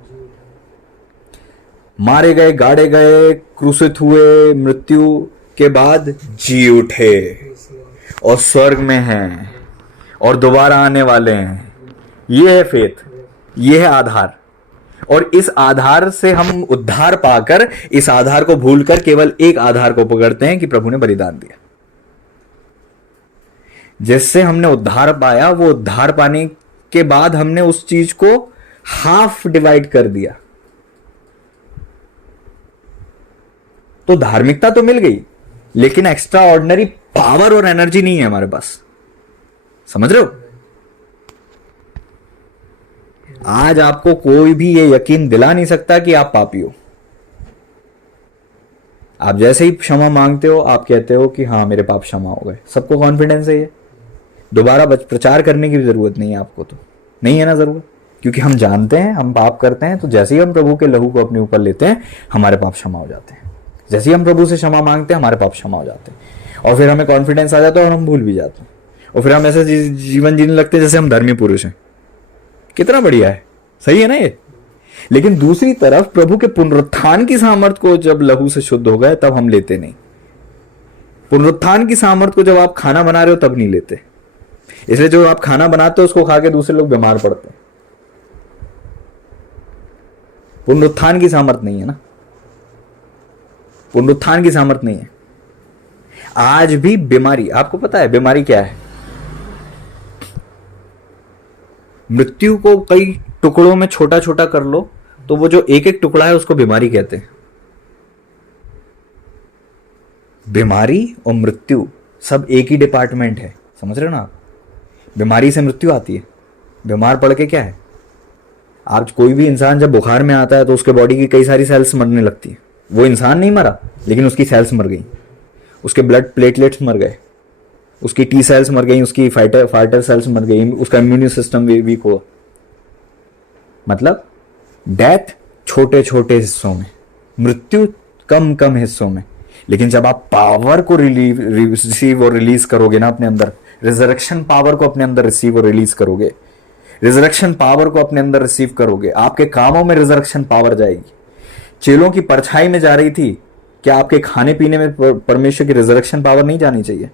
मारे गए, गाड़े गए, क्रूसित हुए, मृत्यु के बाद जी उठे और स्वर्ग में हैं और दोबारा आने वाले हैं। ये है फेथ, ये है आधार। और इस आधार से हम उद्धार पाकर इस आधार को भूलकर केवल एक आधार को पकड़ते हैं कि प्रभु ने बलिदान दिया। जिससे हमने उद्धार पाया, वो उद्धार पाने के बाद हमने उस चीज को हाफ डिवाइड कर दिया। तो धार्मिकता तो मिल गई, लेकिन एक्स्ट्रा ऑर्डिनरी पावर और एनर्जी नहीं है हमारे पास। समझ रहे हो? आज आपको कोई भी ये यकीन दिला नहीं सकता कि आप पापी हो। आप जैसे ही क्षमा मांगते हो, आप कहते हो कि हाँ मेरे पाप क्षमा हो गए। सबको कॉन्फिडेंस है ये। दोबारा प्रचार करने की भी जरूरत नहीं है आपको, तो नहीं है ना जरूरत, क्योंकि हम जानते हैं हम पाप करते हैं। तो जैसे ही हम प्रभु के लहू को अपने ऊपर लेते हैं, हमारे पाप क्षमा हो जाते हैं। जैसे ही हम प्रभु से क्षमा मांगते हैं, हमारे पाप क्षमा हो जाते हैं। और फिर हमें कॉन्फिडेंस आ जाता है और हम भूल भी जाते हैं। और फिर हम ऐसे जीवन जीने लगते हैं जैसे हम धर्मी पुरुष हैं। कितना बढ़िया है, सही है ना ये? लेकिन दूसरी तरफ प्रभु के पुनरुत्थान की सामर्थ को जब लहू से शुद्ध हो गए, तब हम लेते नहीं। पुनरुत्थान की सामर्थ को जब आप खाना बना रहे हो, तब नहीं लेते। इसलिए जो आप खाना बनाते हो उसको खा के दूसरे लोग बीमार पड़ते हैं। पुनरुत्थान की सामर्थ नहीं है ना, पुनरुत्थान की सामर्थ नहीं है। आज भी बीमारी, आपको पता है बीमारी क्या है? मृत्यु को कई टुकड़ों में छोटा छोटा कर लो तो वो जो एक एक टुकड़ा है उसको बीमारी कहते हैं। बीमारी और मृत्यु सब एक ही डिपार्टमेंट है। समझ रहे हो ना आप? बीमारी से मृत्यु आती है। बीमार पड़ के क्या है, आज कोई भी इंसान जब बुखार में आता है तो उसके बॉडी की कई सारी सेल्स मरने लगती है। वो इंसान नहीं मरा, लेकिन उसकी सेल्स मर गई, उसके ब्लड प्लेटलेट्स मर गए, उसकी टी सेल्स मर गई, उसकी फाइटर सेल्स मर गई, उसका इम्यून सिस्टम वीक हुआ। मतलब डेथ छोटे छोटे हिस्सों में, मृत्यु कम कम हिस्सों में। लेकिन जब आप पावर को रिसीव और रिलीज करोगे ना अपने अंदर, रिजरेक्शन पावर को अपने अंदर रिसीव और रिलीज करोगे, रिजरेक्शन पावर को अपने अंदर रिसीव करोगे, आपके कामों में रिजरेक्शन पावर जाएगी। चेलों की परछाई में जा रही थी, क्या आपके खाने पीने में परमेश्वर की रिजरेक्शन पावर नहीं जानी चाहिए?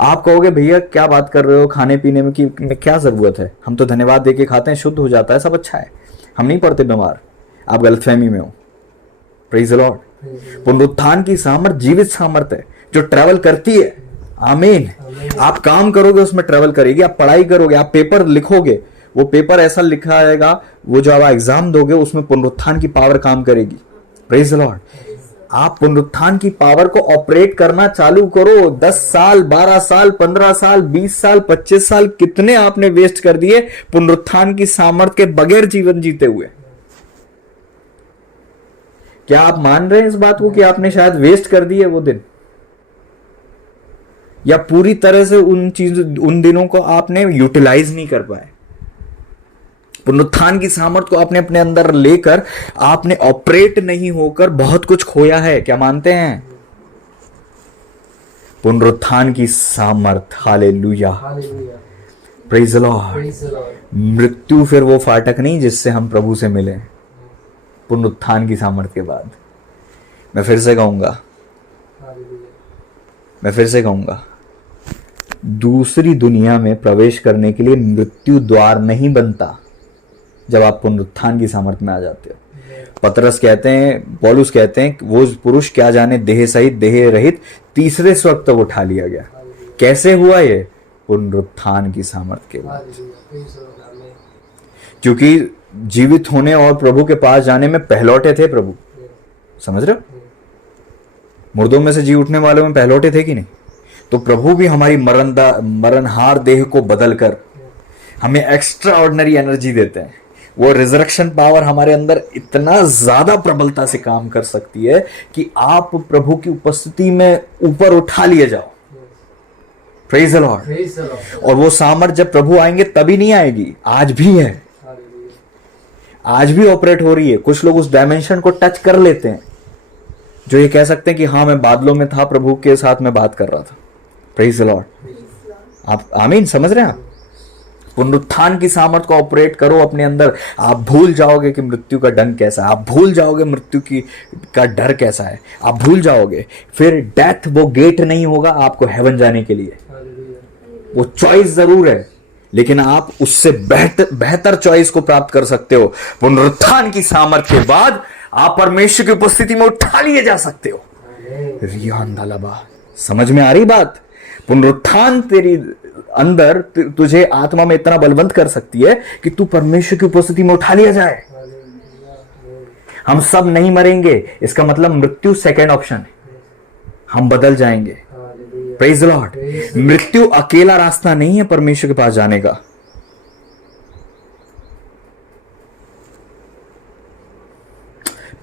आप कहोगे भैया क्या बात कर रहे हो, खाने पीने में क्या जरूरत है, हम तो धन्यवाद देके खाते हैं, शुद्ध हो जाता है, सब अच्छा है, हम नहीं पड़ते बीमार। आप गलतफहमी में हो। Praise the Lord. पुनरुत्थान की सामर्थ जीवित सामर्थ है जो ट्रैवल करती है। आमीन। आप काम करोगे उसमें ट्रैवल करेगी, आप पढ़ाई करोगे, आप पेपर लिखोगे, वो पेपर ऐसा लिखा आएगा, वो जो आप एग्जाम दोगे उसमें पुनरुत्थान की पावर काम करेगी। Praise the Lord. आप पुनरुत्थान की पावर को ऑपरेट करना चालू करो। 10 साल, 12 साल, 15 साल, 20 साल, 25 साल कितने आपने वेस्ट कर दिए पुनरुत्थान की सामर्थ के बगैर जीवन जीते हुए। क्या आप मान रहे हैं इस बात को कि आपने शायद वेस्ट कर दिए वो दिन, या पूरी तरह से उन दिनों को आपने यूटिलाइज नहीं कर पाए? पुनरुत्थान की सामर्थ को आपने अपने अंदर लेकर आपने ऑपरेट नहीं होकर बहुत कुछ खोया है। क्या मानते हैं? पुनरुत्थान की सामर्थ, हालेलुया, प्रेज द लॉर्ड। मृत्यु फिर वो फाटक नहीं जिससे हम प्रभु से मिले। पुनरुत्थान की सामर्थ के बाद मैं फिर से कहूंगा, दूसरी दुनिया में प्रवेश करने के लिए मृत्यु द्वार नहीं बनता जब आप पुनरुत्थान की सामर्थ में आ जाते हो। पतरस कहते हैं, पौलुस कहते हैं, वो पुरुष क्या जाने देह सहित देह रहित तीसरे स्वर्ग तक उठा लिया गया। कैसे हुआ ये? पुनरुत्थान की सामर्थ के बाद। क्योंकि जीवित होने और प्रभु के पास जाने में पहलौठे थे प्रभु। समझ रहे हो? मुर्दों में से जी उठने वालों में पहलौठे थे कि नहीं? तो प्रभु भी हमारी मरणहार देह को बदलकर हमें एक्स्ट्रा ऑर्डिनरी एनर्जी देते हैं। वो रिजरेक्शन पावर हमारे अंदर इतना ज्यादा प्रबलता से काम कर सकती है कि आप प्रभु की उपस्थिति में ऊपर उठा लिए जाओ। Praise the Lord. और वो सामर्थ जब प्रभु आएंगे तभी नहीं आएगी, आज भी है, आज भी ऑपरेट हो रही है। कुछ लोग उस डायमेंशन को टच कर लेते हैं, जो ये कह सकते हैं कि हाँ मैं बादलों में था, प्रभु के साथ मैं बात कर रहा था। Praise the Lord. आप आमीन समझ रहे हैं आप? पुनरुत्थान की सामर्थ को ऑपरेट करो अपने अंदर। आप भूल जाओगे कि मृत्यु का डंक कैसा है, आप भूल जाओगे मृत्यु का डर कैसा है, आप भूल जाओगे। फिर डेथ वो गेट नहीं होगा आपको हेवन जाने के लिए। वो चॉइस जरूर है, लेकिन आप उससे बेहतर चॉइस को प्राप्त कर सकते हो। पुनरुत्थान की सामर्थ के बाद आप परमेश्वर की उपस्थिति में उठा लिए जा सकते हो। रियान दालाबा, समझ में आ रही बात? पुनरुत्थान तेरी अंदर तुझे आत्मा में इतना बलवंत कर सकती है कि तू परमेश्वर की उपस्थिति में उठा लिया जाए। हम सब नहीं मरेंगे, इसका मतलब मृत्यु सेकंड ऑप्शन है, हम बदल जाएंगे। Praise the Lord. मृत्यु अकेला रास्ता नहीं है परमेश्वर के पास जाने का।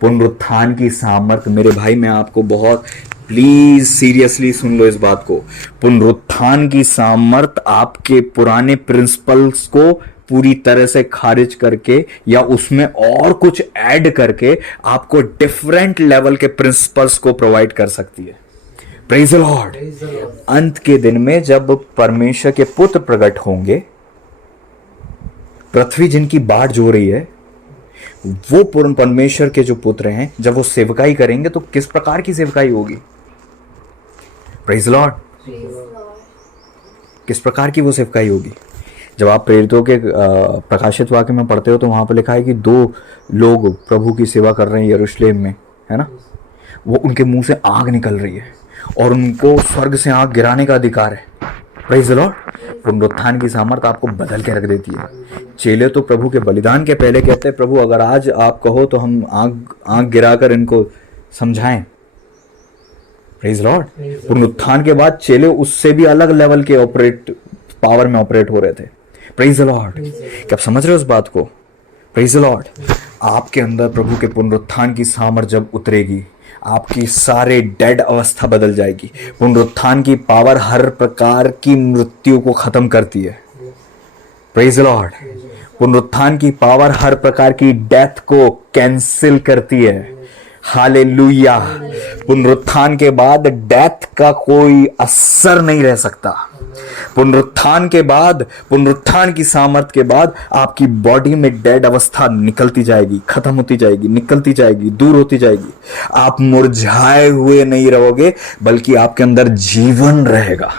पुनरुत्थान की सामर्थ, मेरे भाई मैं आपको बहुत प्लीज सीरियसली सुन लो इस बात को। पुनरुत्थान की सामर्थ आपके पुराने प्रिंसिपल्स को पूरी तरह से खारिज करके या उसमें और कुछ ऐड करके आपको डिफरेंट लेवल के प्रिंसिपल्स को प्रोवाइड कर सकती है। Praise the Lord. अंत के दिन में जब परमेश्वर के पुत्र प्रकट होंगे, पृथ्वी जिनकी बाट जो रही है, वो पूर्ण परमेश्वर के जो पुत्र हैं, जब वो सेवकाई करेंगे तो किस प्रकार की सेवकाई होगी? Praise the Lord. किस प्रकार की वो सेवकाई होगी? जब आप प्रेरितों के प्रकाशित वाक्य में पढ़ते हो तो वहां पर लिखा है कि 2 लोग प्रभु की सेवा कर रहे हैं यरूशलेम में, है ना? वो उनके मुंह से आग निकल रही है और उनको स्वर्ग से आग गिराने का अधिकार है। Praise the Lord. पुनरुत्थान की सामर्थ आपको बदल के रख देती है। चेले तो प्रभु के बलिदान के पहले कहते हैं, प्रभु अगर आज आप कहो तो हम आग गिराकर इनको समझाएं। Praise the Lord. पुनरुत्थान के बाद चेले उससे भी अलग लेवल के पावर में ऑपरेट हो रहे थे। Praise the Lord. क्या आप समझ रहे हो उस बात को? Praise the Lord. आपके अंदर प्रभु के पुनरुत्थान की सामर्थ जब उतरेगी, आपकी सारे डेड अवस्था बदल जाएगी। पुनरुत्थान की पावर हर प्रकार की मृत्यु को खत्म करती है। Praise the Lord. पुनरुत्थान की पावर हर प्रकार की डेथ को कैंसिल करती है। हालेलुया। पुनरुत्थान के बाद डेथ का कोई असर नहीं रह सकता। पुनरुत्थान के बाद, पुनरुत्थान की सामर्थ के बाद आपकी बॉडी में डेड अवस्था निकलती जाएगी, खत्म होती जाएगी, निकलती जाएगी, दूर होती जाएगी। आप मुरझाए हुए नहीं रहोगे, बल्कि आपके अंदर जीवन रहेगा।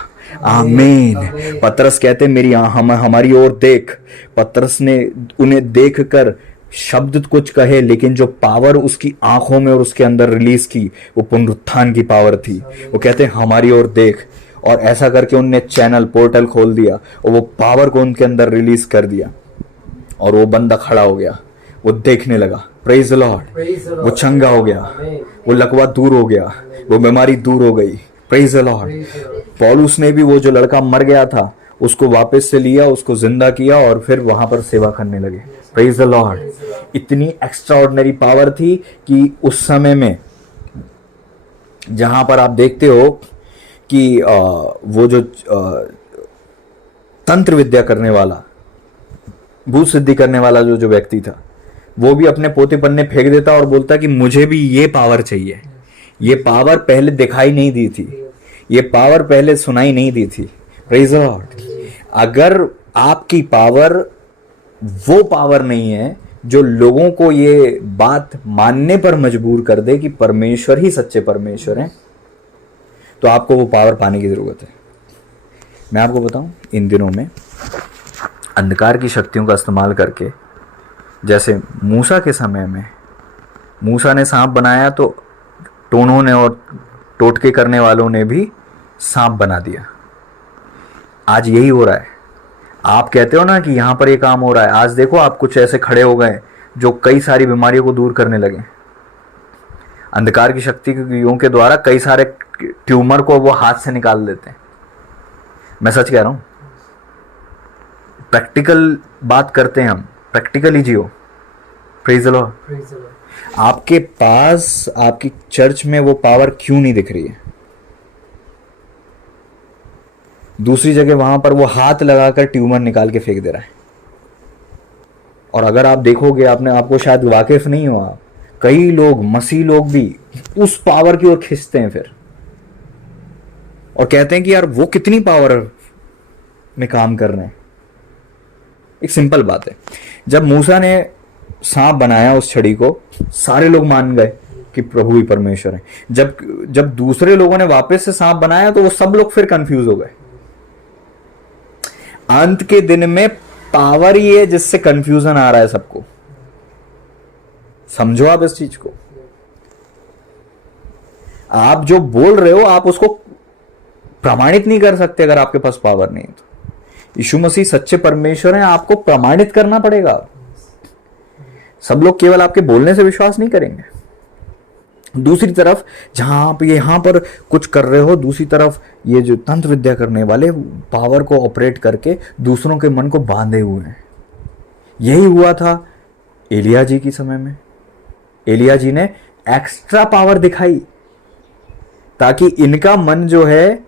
आमीन। पतरस कहते मेरी हमारी ओर देख। पतरस ने उन्हें देखकर शब्द कुछ कहे, लेकिन जो पावर उसकी आंखों में और उसके अंदर रिलीज की, वो पुनरुत्थान की पावर थी। वो कहते हमारी ओर देख, और ऐसा करके उनने चैनल पोर्टल खोल दिया और वो पावर को उनके अंदर रिलीज कर दिया और वो बंदा खड़ा हो गया, वो देखने लगा। Praise the Lord. वो चंगा हो गया, वो लकवा दूर हो गया, वो बीमारी दूर हो गई। Praise the Lord. पौलुस ने भी वो जो लड़का मर गया था उसको वापस से लिया, उसको जिंदा किया और फिर वहां पर सेवा करने लगे। Praise the Lord. इतनी एक्स्ट्राऑर्डिनरी पावर थी कि उस समय में जहां पर आप देखते हो कि वो जो तंत्र विद्या करने वाला, भूत सिद्धि करने वाला जो व्यक्ति था, वो भी अपने पोते पन्ने फेंक देता और बोलता कि मुझे भी ये पावर चाहिए। ये पावर पहले दिखाई नहीं दी थी, ये पावर पहले सुनाई नहीं दी थी। Praise the Lord. अगर आपकी पावर वो पावर नहीं है जो लोगों को ये बात मानने पर मजबूर कर दे कि परमेश्वर ही सच्चे परमेश्वर हैं, तो आपको वो पावर पाने की जरूरत है। मैं आपको बताऊं, इन दिनों में अंधकार की शक्तियों का इस्तेमाल करके, जैसे मूसा के समय में मूसा ने सांप बनाया तो टोनों ने और टोटके करने वालों ने भी सांप बना दिया। आज यही हो रहा है। आप कहते हो ना कि यहां पर ये काम हो रहा है, आज देखो आप कुछ ऐसे खड़े हो गए जो कई सारी बीमारियों को दूर करने लगे। अंधकार की शक्तियों के द्वारा कई सारे ट्यूमर को वो हाथ से निकाल देते हैं। मैं सच कह रहा हूं, प्रैक्टिकल बात करते हैं हम, practically Jio. Praise the Lord. आपके पास आपकी चर्च में वो पावर क्यों नहीं दिख रही है? दूसरी जगह वहां पर वो हाथ लगाकर ट्यूमर निकाल के फेंक दे रहा है। और अगर आप देखोगे, आपको शायद वाकिफ नहीं हो आप, कई लोग, मसीह लोग भी उस पावर की ओर खींचते हैं फिर, और कहते हैं कि यार वो कितनी पावर में काम कर रहे हैं। एक सिंपल बात है, जब मूसा ने सांप बनाया उस छड़ी को, सारे लोग मान गए कि प्रभु ही परमेश्वर है। जब दूसरे लोगों ने वापस से सांप बनाया तो वो सब लोग फिर कंफ्यूज हो गए। अंत के दिन में पावर ही है जिससे कंफ्यूजन आ रहा है सबको। समझो आप इस चीज को। आप जो बोल रहे हो आप उसको प्रमाणित नहीं कर सकते अगर आपके पास पावर नहीं है तो। यीशु मसीह सच्चे परमेश्वर हैं, आपको प्रमाणित करना पड़ेगा। सब लोग केवल आपके बोलने से विश्वास नहीं करेंगे। दूसरी तरफ जहां आप यहां पर कुछ कर रहे हो, दूसरी तरफ ये जो तंत्र विद्या करने वाले पावर को ऑपरेट करके दूसरों के मन को बांधे हुए हैं। यही हुआ था एलिया जी की समय में। एलिया जी ने एक्स्ट्रा पावर दिखाई ताकि इनका मन जो है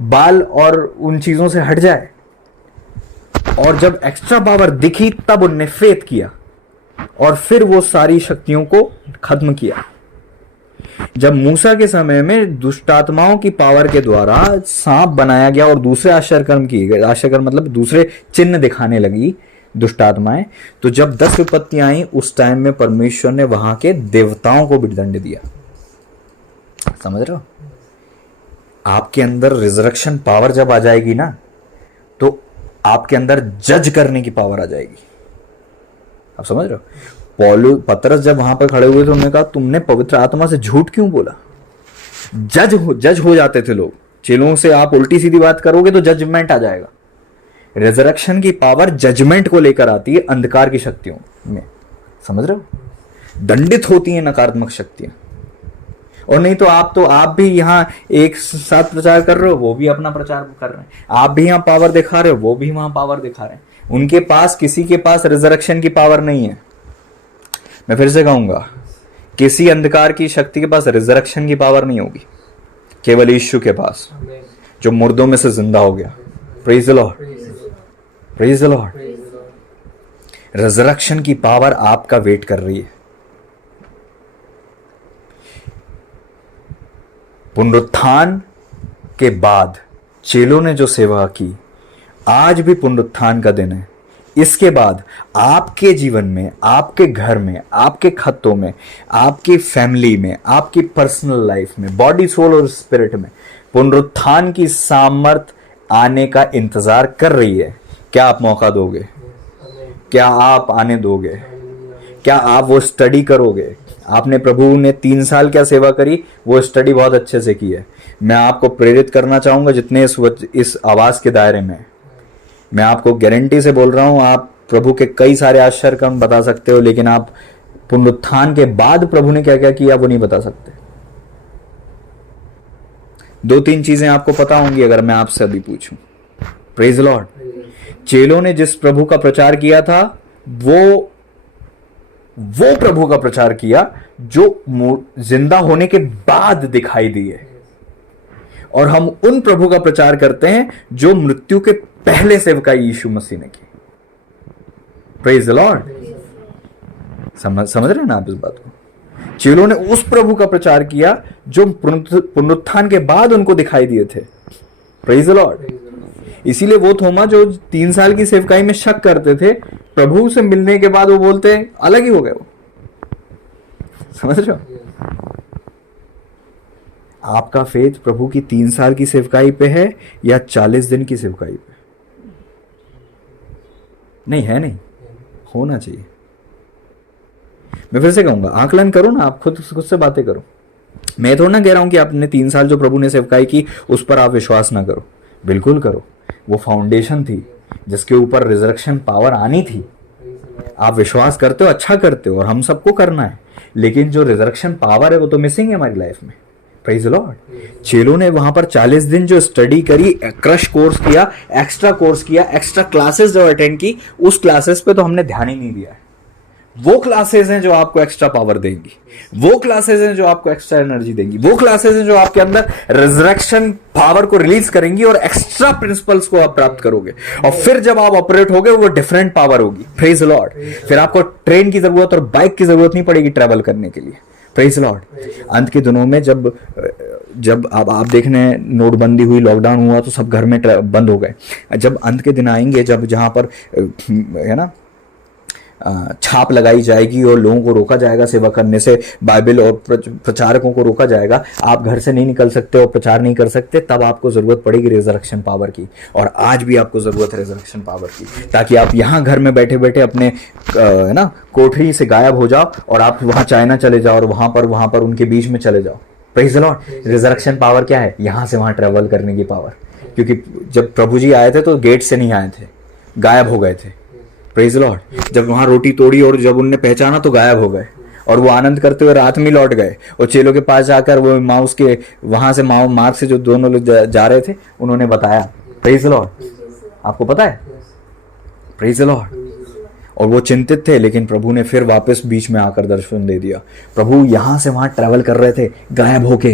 बाल और उन चीजों से हट जाए। और जब एक्स्ट्रा पावर दिखी तब उनने फेथ किया और फिर वो सारी शक्तियों को खत्म किया। जब मूसा के समय में दुष्टात्माओं की पावर के द्वारा सांप बनाया गया और दूसरे आश्चर्यकर्म किए गए, आश्चर्यकर्म मतलब दूसरे चिन्ह दिखाने लगी दुष्टात्माएं, तो जब 10 विपत्तियां आई उस टाइम में परमेश्वर ने वहां के देवताओं को भी दंड दिया। समझ रहे हो? आपके अंदर रिजरेक्शन पावर जब आ जाएगी ना, तो आपके अंदर जज करने की पावर आ जाएगी। आप समझ रहे हो? पतरस जब वहां पर खड़े हुए थे, उन्होंने कहा तुमने पवित्र आत्मा से झूठ क्यों बोला? जज हो जाते थे लोग। चेलों से आप उल्टी सीधी बात करोगे तो जजमेंट आ जाएगा। रिजरेक्शन की पावर जजमेंट को लेकर आती है अंधकार की शक्तियों में। समझ रहे हो? दंडित होती है नकारात्मक शक्तियां। और नहीं तो आप भी यहां एक साथ प्रचार कर रहे हो, वो भी अपना प्रचार कर रहे हैं। आप भी यहां पावर दिखा रहे हो, वो भी वहां पावर दिखा रहे हैं। उनके पास, किसी के पास रिजरेक्शन की पावर नहीं है। मैं फिर से कहूंगा, किसी अंधकार की शक्ति के पास रिजरेक्शन की पावर नहीं होगी, केवल यीशु के पास जो मुर्दों में से जिंदा हो गया। Praise the Lord, praise the Lord. Resurrection की पावर आपका वेट कर रही है। पुनरुत्थान के बाद चेलों ने जो सेवा की, आज भी पुनरुत्थान का दिन है। इसके बाद आपके जीवन में, आपके घर में, आपके खतों में, आपकी फैमिली में, आपकी पर्सनल लाइफ में, बॉडी, सोल और स्पिरिट में पुनरुत्थान की सामर्थ आने का इंतजार कर रही है। क्या आप मौका दोगे? क्या आप आने दोगे? क्या आप वो स्टडी करोगे? आपने, प्रभु ने 3 साल क्या सेवा करी, वो स्टडी बहुत अच्छे से की है। मैं आपको प्रेरित करना चाहूंगा, जितने इस आवाज के दायरे में, मैं आपको गारंटी से बोल रहा हूं, आप प्रभु के कई सारे आश्चर्य कर्म बता सकते हो, लेकिन आप पुनरुत्थान के बाद प्रभु ने क्या क्या किया वो नहीं बता सकते। 2-3 चीजें आपको पता होंगी अगर मैं आपसे अभी पूछूं। Praise Lord. चेलों ने जिस प्रभु का प्रचार किया था, वो प्रभु का प्रचार किया जो जिंदा होने के बाद दिखाई दिए, और हम उन प्रभु का प्रचार करते हैं जो मृत्यु के पहले सेवकाई यीशु मसीह ने की। Praise the Lord. समझ रहे हैं ना आप इस बात को? चेलों ने उस प्रभु का प्रचार किया जो पुनरुत्थान के बाद उनको दिखाई दिए थे। Praise the Lord. इसीलिए वो थोमा जो 3 साल की सेवकाई में शक करते थे, प्रभु से मिलने के बाद वो बोलते हैं अलग ही हो गए वो। समझ रहे हो? आपका फेथ प्रभु की 3 साल की सेवकाई पे है या 40 दिन की सेवकाई पे? नहीं है, नहीं होना चाहिए। मैं फिर से कहूंगा, आकलन करो ना, आप खुद से बातें करो। मैं थोड़ा ना कह रहा हूं कि आपने 3 साल जो प्रभु ने सेवकाई की उस पर आप विश्वास ना करो। बिल्कुल करो। वो फाउंडेशन थी जिसके ऊपर रिजरेक्शन पावर आनी थी। आप विश्वास करते हो, अच्छा करते हो, और हम सबको करना है, लेकिन जो रिजरेक्शन पावर है वो तो मिसिंग है हमारी लाइफ में। Praise the Lord. चेलों ने वहां पर 40 दिन जो स्टडी करी, क्रश कोर्स किया, एक्स्ट्रा कोर्स किया, एक्स्ट्रा क्लासेस जो अटेंड की, उस क्लासेस पे तो हमने ध्यान ही नहीं दिया है। वो क्लासेस हैं जो आपको एक्स्ट्रा पावर देंगी, वो क्लासेस हैं जो आपको एक्स्ट्रा एनर्जी देंगी, वो क्लासेस हैं जो आपके अंदर रिजरेक्शन पावर को रिलीज करेंगी और एक्स्ट्रा प्रिंसिपल्स को आप प्राप्त करोगे। और फिर जब आप ऑपरेट होगे वो डिफरेंट पावर होगी। Praise Lord. फिर आपको ट्रेन की जरूरत और बाइक की जरूरत नहीं पड़ेगी ट्रैवल करने के लिए। Praise Lord. अंत के दिनों में जब आप देखने नोटबंदी हुई, लॉकडाउन हुआ, तो सब घर में बंद हो गए। जब अंत के दिन आएंगे, जब जहां पर है ना छाप लगाई जाएगी और लोगों को रोका जाएगा सेवा करने से, बाइबल और प्रचारकों को रोका जाएगा, आप घर से नहीं निकल सकते और प्रचार नहीं कर सकते, तब आपको जरूरत पड़ेगी रिजरेक्शन पावर की। और आज भी आपको जरूरत है रिजरेक्शन पावर की, ताकि आप यहाँ घर में बैठे बैठे अपने है ना कोठरी से गायब हो जाओ और आप वहाँ चाइना चले जाओ और वहां पर उनके बीच में चले जाओ। Praise the Lord. Resurrection power क्या है? यहाँ से वहां ट्रेवल करने की पावर। क्योंकि जब प्रभु जी आए थे तो गेट से नहीं आए थे, गायब हो गए थे। Praise the Lord. जब वहां रोटी तोड़ी और जब उनने पहचाना तो गायब हो गए, और वो आनंद करते हुए रात में लौट गए। और चेलों के पास जाकर वो माउस के वहां से मार्ग से जो दोनों लोग जा रहे थे, उन्होंने बताया। Praise the Lord. आपको पता है? Praise the Lord. और वो चिंतित थे, लेकिन प्रभु ने फिर वापस बीच में आकर दर्शन दे दिया। प्रभु यहां से वहां ट्रैवल कर रहे थे गायब होके।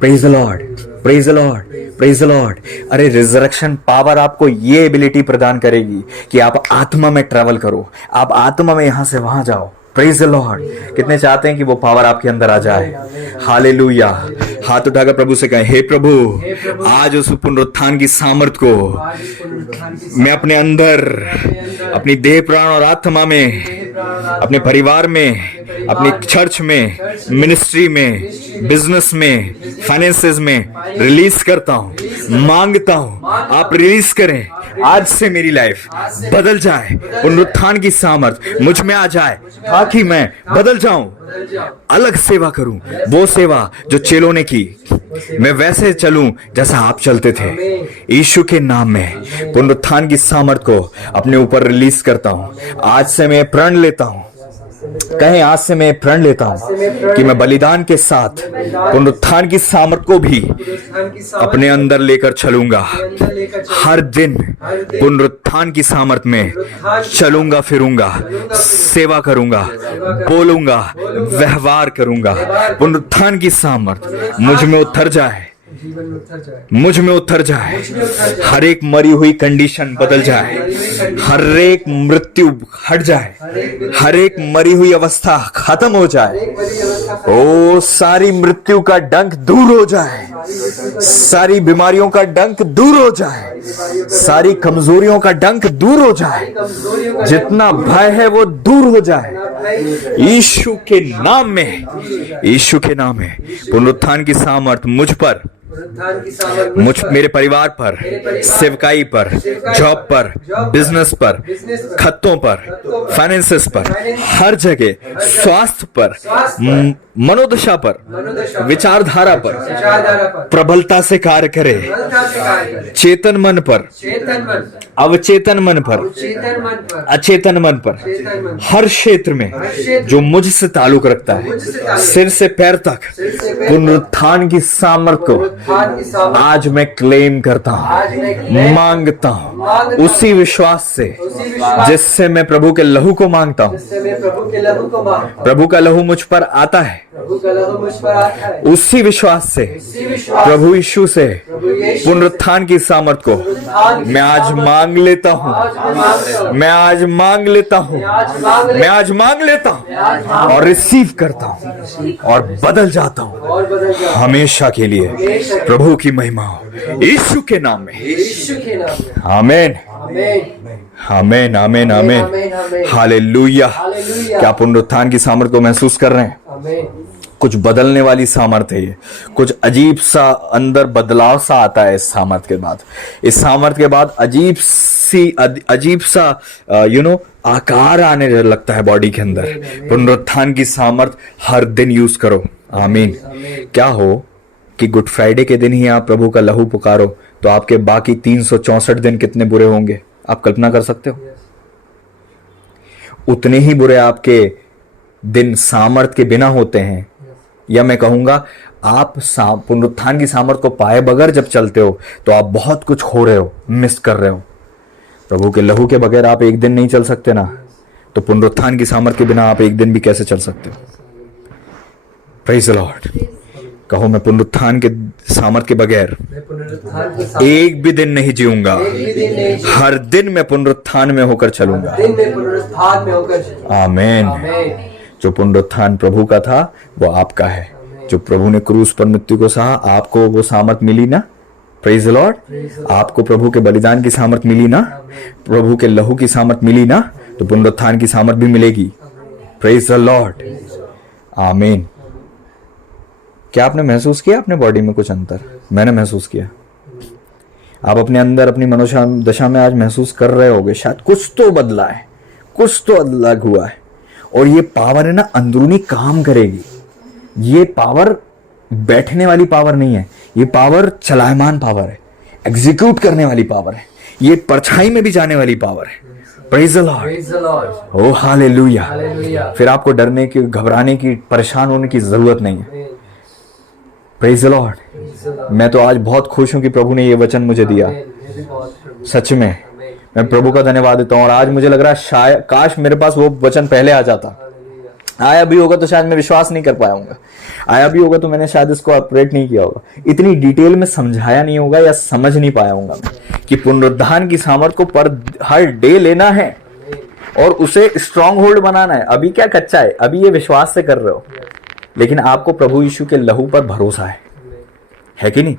Praise the Lord, praise the Lord, praise the Lord. अरे रिजरेक्शन पावर आपको ये एबिलिटी प्रदान करेगी कि आप आत्मा में ट्रैवल करो, आप आत्मा में यहां से वहां जाओ। Praise the Lord. कितने चाहते हैं कि वो पावर आपके अंदर आ जाए? हालेलुया। हाथ उठाकर प्रभु से कहें, हे प्रभु, आज उस पुनरुत्थान की सामर्थ को मैं अपने अंदर, अपनी देह प्राण और आत्मा में, अपने परिवार में, अपनी चर्च में, मिनिस्ट्री में, बिजनेस में, फाइनेंसेस में रिलीज करता हूं, मांगता हूं। आप रिलीज करें। आज से मेरी लाइफ बदल जाए, पुनरुत्थान की सामर्थ मुझ में आ जाए, ताकि मैं बदल जाऊं, अलग सेवा करूं, वो सेवा जो चेलों ने की। मैं वैसे चलूं जैसा आप चलते थे। यीशु के नाम में पुनरुत्थान की सामर्थ को अपने ऊपर रिलीज करता हूं। आज से मैं प्रण लेता हूं। कहें, आज से मैं प्रण लेता हूं कि मैं बलिदान के साथ पुनरुत्थान की सामर्थ को भी अपने अंदर लेकर चलूंगा। हर दिन पुनरुत्थान की सामर्थ में चलूंगा, फिरूंगा, सेवा करूंगा, बोलूंगा, व्यवहार करूंगा। पुनरुत्थान की सामर्थ मुझ में उतर जाए, मुझ में उतर जाए। हर एक मरी हुई कंडीशन बदल जाए, हर एक मृत्यु हट जाए, हर एक मरी हुई अवस्था खत्म हो जाए। ओ सारी मृत्यु का डंक दूर हो जाए, सारी बीमारियों का डंक दूर हो जाए, सारी कमजोरियों का डंक दूर हो जाए, जितना भय है वो दूर हो जाए। यीशु के नाम में, यीशु के नाम में पुनरुत्थान की सामर्थ मुझ पर, मेरे परिवार पर, सेवकाई पर, जॉब पर, बिजनेस पर, खत्तों पर, फाइनेंसेस पर, हर जगह, स्वास्थ्य पर, मनोदशा पर, विचारधारा पर प्रबलता से कार्य करे। चेतन मन पर, अवचेतन मन पर, अचेतन मन पर, हर क्षेत्र में जो मुझसे ताल्लुक रखता है, सिर से पैर तक पुनरुत्थान की सामर्थ को आज मैं क्लेम करता हूं, मांगता हूं, उसी विश्वास से जिससे मैं प्रभु के लहू को मांगता हूं। प्रभु का लहू मुझ पर आता है, उसी विश्वास से प्रभु यीशु से पुनरुत्थान की सामर्थ को मैं आज मांग लेता हूं, मैं आज मांग लेता हूं, मैं आज मांग लेता हूं और रिसीव करता हूं और बदल जाता हूं हमेशा के लिए। प्रभु की महिमा हो यीशु के नाम में। आमीन, आमीन, आमीन, आमीन, हालेलुया। क्या पुनरुत्थान की सामर्थ को महसूस कर रहे हैं? कुछ बदलने वाली सामर्थ है ये। कुछ अजीब सा अंदर बदलाव सा आता है इस सामर्थ के बाद। इस सामर्थ के बाद अजीब सा आकार आने लगता है बॉडी के अंदर। पुनरुत्थान की सामर्थ हर दिन यूज करो। आमीन। क्या हो कि गुड फ्राइडे के दिन ही आप प्रभु का लहू पुकारो तो आपके बाकी 364 दिन कितने बुरे होंगे, आप कल्पना कर सकते हो? उतने ही बुरे आपके दिन सामर्थ के बिना होते हैं। या मैं कहूंगा, आप पुनरुत्थान की सामर्थ को पाए बगैर जब चलते हो तो आप बहुत कुछ खो रहे हो, मिस कर रहे हो। प्रभु के लहू के बगैर आप एक दिन नहीं चल सकते ना। तो पुनरुत्थान की सामर्थ के बिना आप एक दिन भी कैसे चल सकते हो? Praise the Lord. कहो, मैं पुनरुत्थान के सामर्थ के बगैर एक भी दिन नहीं जीऊंगा। हर दिन मैं पुनरुत्थान में होकर चलूंगा। आमीन। जो पुनरुत्थान प्रभु का था वो आपका है। जो प्रभु ने क्रूस पर मृत्यु को सहा, आपको वो सामर्थ मिली ना? Praise the Lord. आपको प्रभु के बलिदान की सामर्थ मिली ना? प्रभु के लहू की सामर्थ मिली ना? तो पुनरुत्थान की सामर्थ भी मिलेगी। Praise the Lord. आमीन। क्या आपने महसूस किया अपने बॉडी में कुछ अंतर? मैंने महसूस किया। आप अपने अंदर अपनी मनोदशा में आज महसूस कर रहे होगे शायद कुछ तो बदला है, कुछ तो अलग हुआ है। और ये पावर है ना, अंदरूनी काम करेगी। ये पावर बैठने वाली पावर नहीं है, ये पावर चलायमान पावर है, एग्जीक्यूट करने वाली पावर है, ये परछाई में भी जाने वाली पावर है। Praise the Lord. Oh hallelujah. फिर आपको डरने की, घबराने की, परेशान होने की जरूरत नहीं है। Praise the Lord. मैं तो आज बहुत खुश हूं कि प्रभु ने ये वचन मुझे दिया। सच में मैं प्रभु का धन्यवाद देता हूं। और आज मुझे लग रहा है शायद काश मेरे पास वो वचन पहले आ जाता। आया भी होगा तो शायद मैं विश्वास नहीं कर पाऊंगा, आया भी होगा तो मैंने शायद इसको ऑपरेट नहीं किया होगा, इतनी डिटेल में समझाया नहीं होगा या समझ नहीं पाया होगा मैं कि पुनरुत्थान की सामर्थ को पर हर डे लेना है और उसे स्ट्रांग होल्ड बनाना है। अभी क्या कच्चा है, अभी ये विश्वास से कर रहे हो, लेकिन आपको प्रभु यीशु के लहू पर भरोसा है कि नहीं?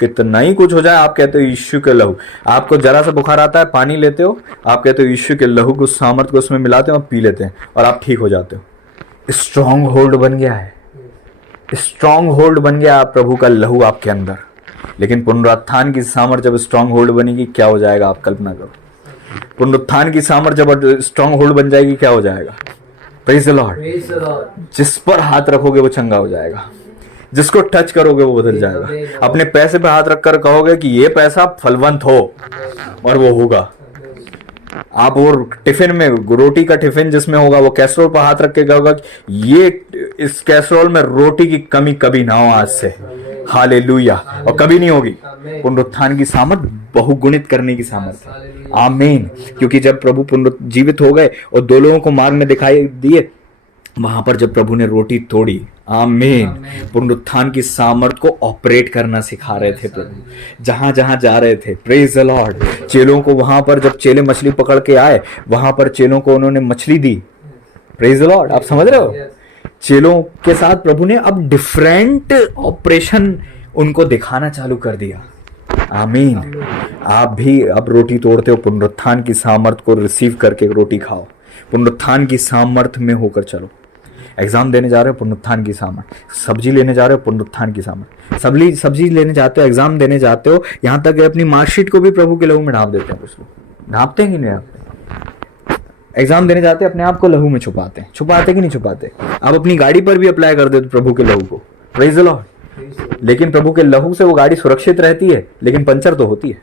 कितना ही कुछ हो जाए आप कहते हो यीशु के लहू। आपको जरा सा बुखार आता है, पानी लेते हो, आप कहते हो यीशु के लहू को, सामर्थ को उसमें मिलाते हो, पी लेते हैं और आप ठीक हो जाते हो। स्ट्रांग होल्ड बन गया है, स्ट्रांग होल्ड बन गया प्रभु का लहू आपके अंदर। लेकिन पुनरुत्थान की सामर्थ जब स्ट्रांग होल्ड बनेगी क्या हो जाएगा आप कल्पना करो। पुनरुत्थान की सामर्थ जब स्ट्रांग होल्ड बन जाएगी क्या हो जाएगा? Praise the Lord. जिस पर हाथ रखोगे वो चंगा हो जाएगा, जिसको टच करोगे वो बदल जाएगा। अपने पैसे पे हाथ रखकर कहोगे कि ये पैसा फलवंत हो और वो होगा। आप वो टिफिन में, रोटी का टिफिन जिसमें होगा, वो कैसरोल पर हाथ रख के कहोगा ये इस कैसरोल में रोटी की कमी कभी ना हो आज से। हालेलुया। और कभी नहीं होगी। पुनरुत्थान की सामर्थ बहुगुणित करने की सामर्थ है। आमीन। क्योंकि जब प्रभु पुनरुज्जीवित हो गए और दो लोगों को मार्ग में दिखाई दिए, वहां पर जब प्रभु ने रोटी तोड़ी, आमीन, पुनरुत्थान की सामर्थ को ऑपरेट करना सिखा रहे थे प्रभु जहां जहां जा रहे थे। Praise the Lord. चेलों को वहां पर जब चेले मछली पकड़ के आए, वहां पर चेलों को उन्होंने मछली दी। Praise the Lord. आप समझ रहे हो? चेलों के साथ प्रभु ने अब डिफरेंट ऑपरेशन उनको दिखाना चालू कर दिया। आमीन। आप भी अब रोटी तोड़ते हो, पुनरुत्थान की सामर्थ को रिसीव करके रोटी खाओ, पुनरुत्थान की सामर्थ में होकर चलो। एग्जाम देने जा रहे हो, पुनरुत्थान की सामर्थ। सब्जी लेने जा रहे हो, पुनरुत्थान की सामर्थ। सब्जी लेने जाते हो, एग्जाम देने जाते हो, यहां तक अपनी मार्कशीट को भी प्रभु के लहू में ढांप देते हैं। कुछ लोग ढांपते हैं कि नहीं ढांपते? एग्जाम देने जाते अपने आप को लहू में छुपाते हैं। छुपाते कि नहीं छुपाते? आप अपनी गाड़ी पर भी अप्लाई कर देते प्रभु के लहू को। Praise the Lord. लेकिन प्रभु के लहू से वो गाड़ी सुरक्षित रहती है, लेकिन पंचर तो होती है।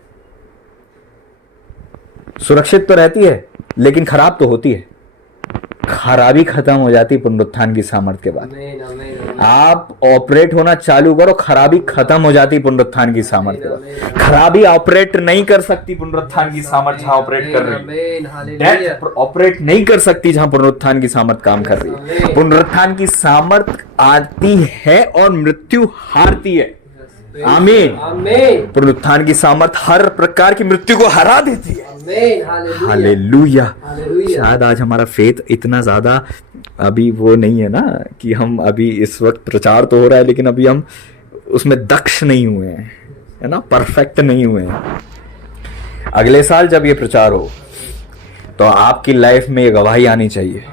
सुरक्षित तो रहती है लेकिन खराब तो होती है। खराबी खत्म हो जाती पुनरुत्थान की सामर्थ के बाद। आप ऑपरेट होना चालू करो, खराबी खत्म हो जाती पुनरुत्थान की सामर्थ के बाद। खराबी ऑपरेट नहीं कर सकती पुनरुत्थान की सामर्थ जहां ऑपरेट कर रही है। डेथ ऑपरेट नहीं कर सकती जहां पुनरुत्थान की सामर्थ काम कर रही है। पुनरुत्थान की सामर्थ आती है और मृत्यु हारती है। आमीन। पुनरुत्थान की सामर्थ हर प्रकार की मृत्यु को हरा देती है। हालेलुया। शायद आज हमारा फेथ इतना ज्यादा अभी वो नहीं है ना कि हम अभी इस वक्त प्रचार तो हो रहा है लेकिन अभी हम उसमें दक्ष नहीं हुए हैं, है ना, परफेक्ट नहीं हुए हैं। अगले साल जब ये प्रचार हो तो आपकी लाइफ में ये गवाही आनी चाहिए।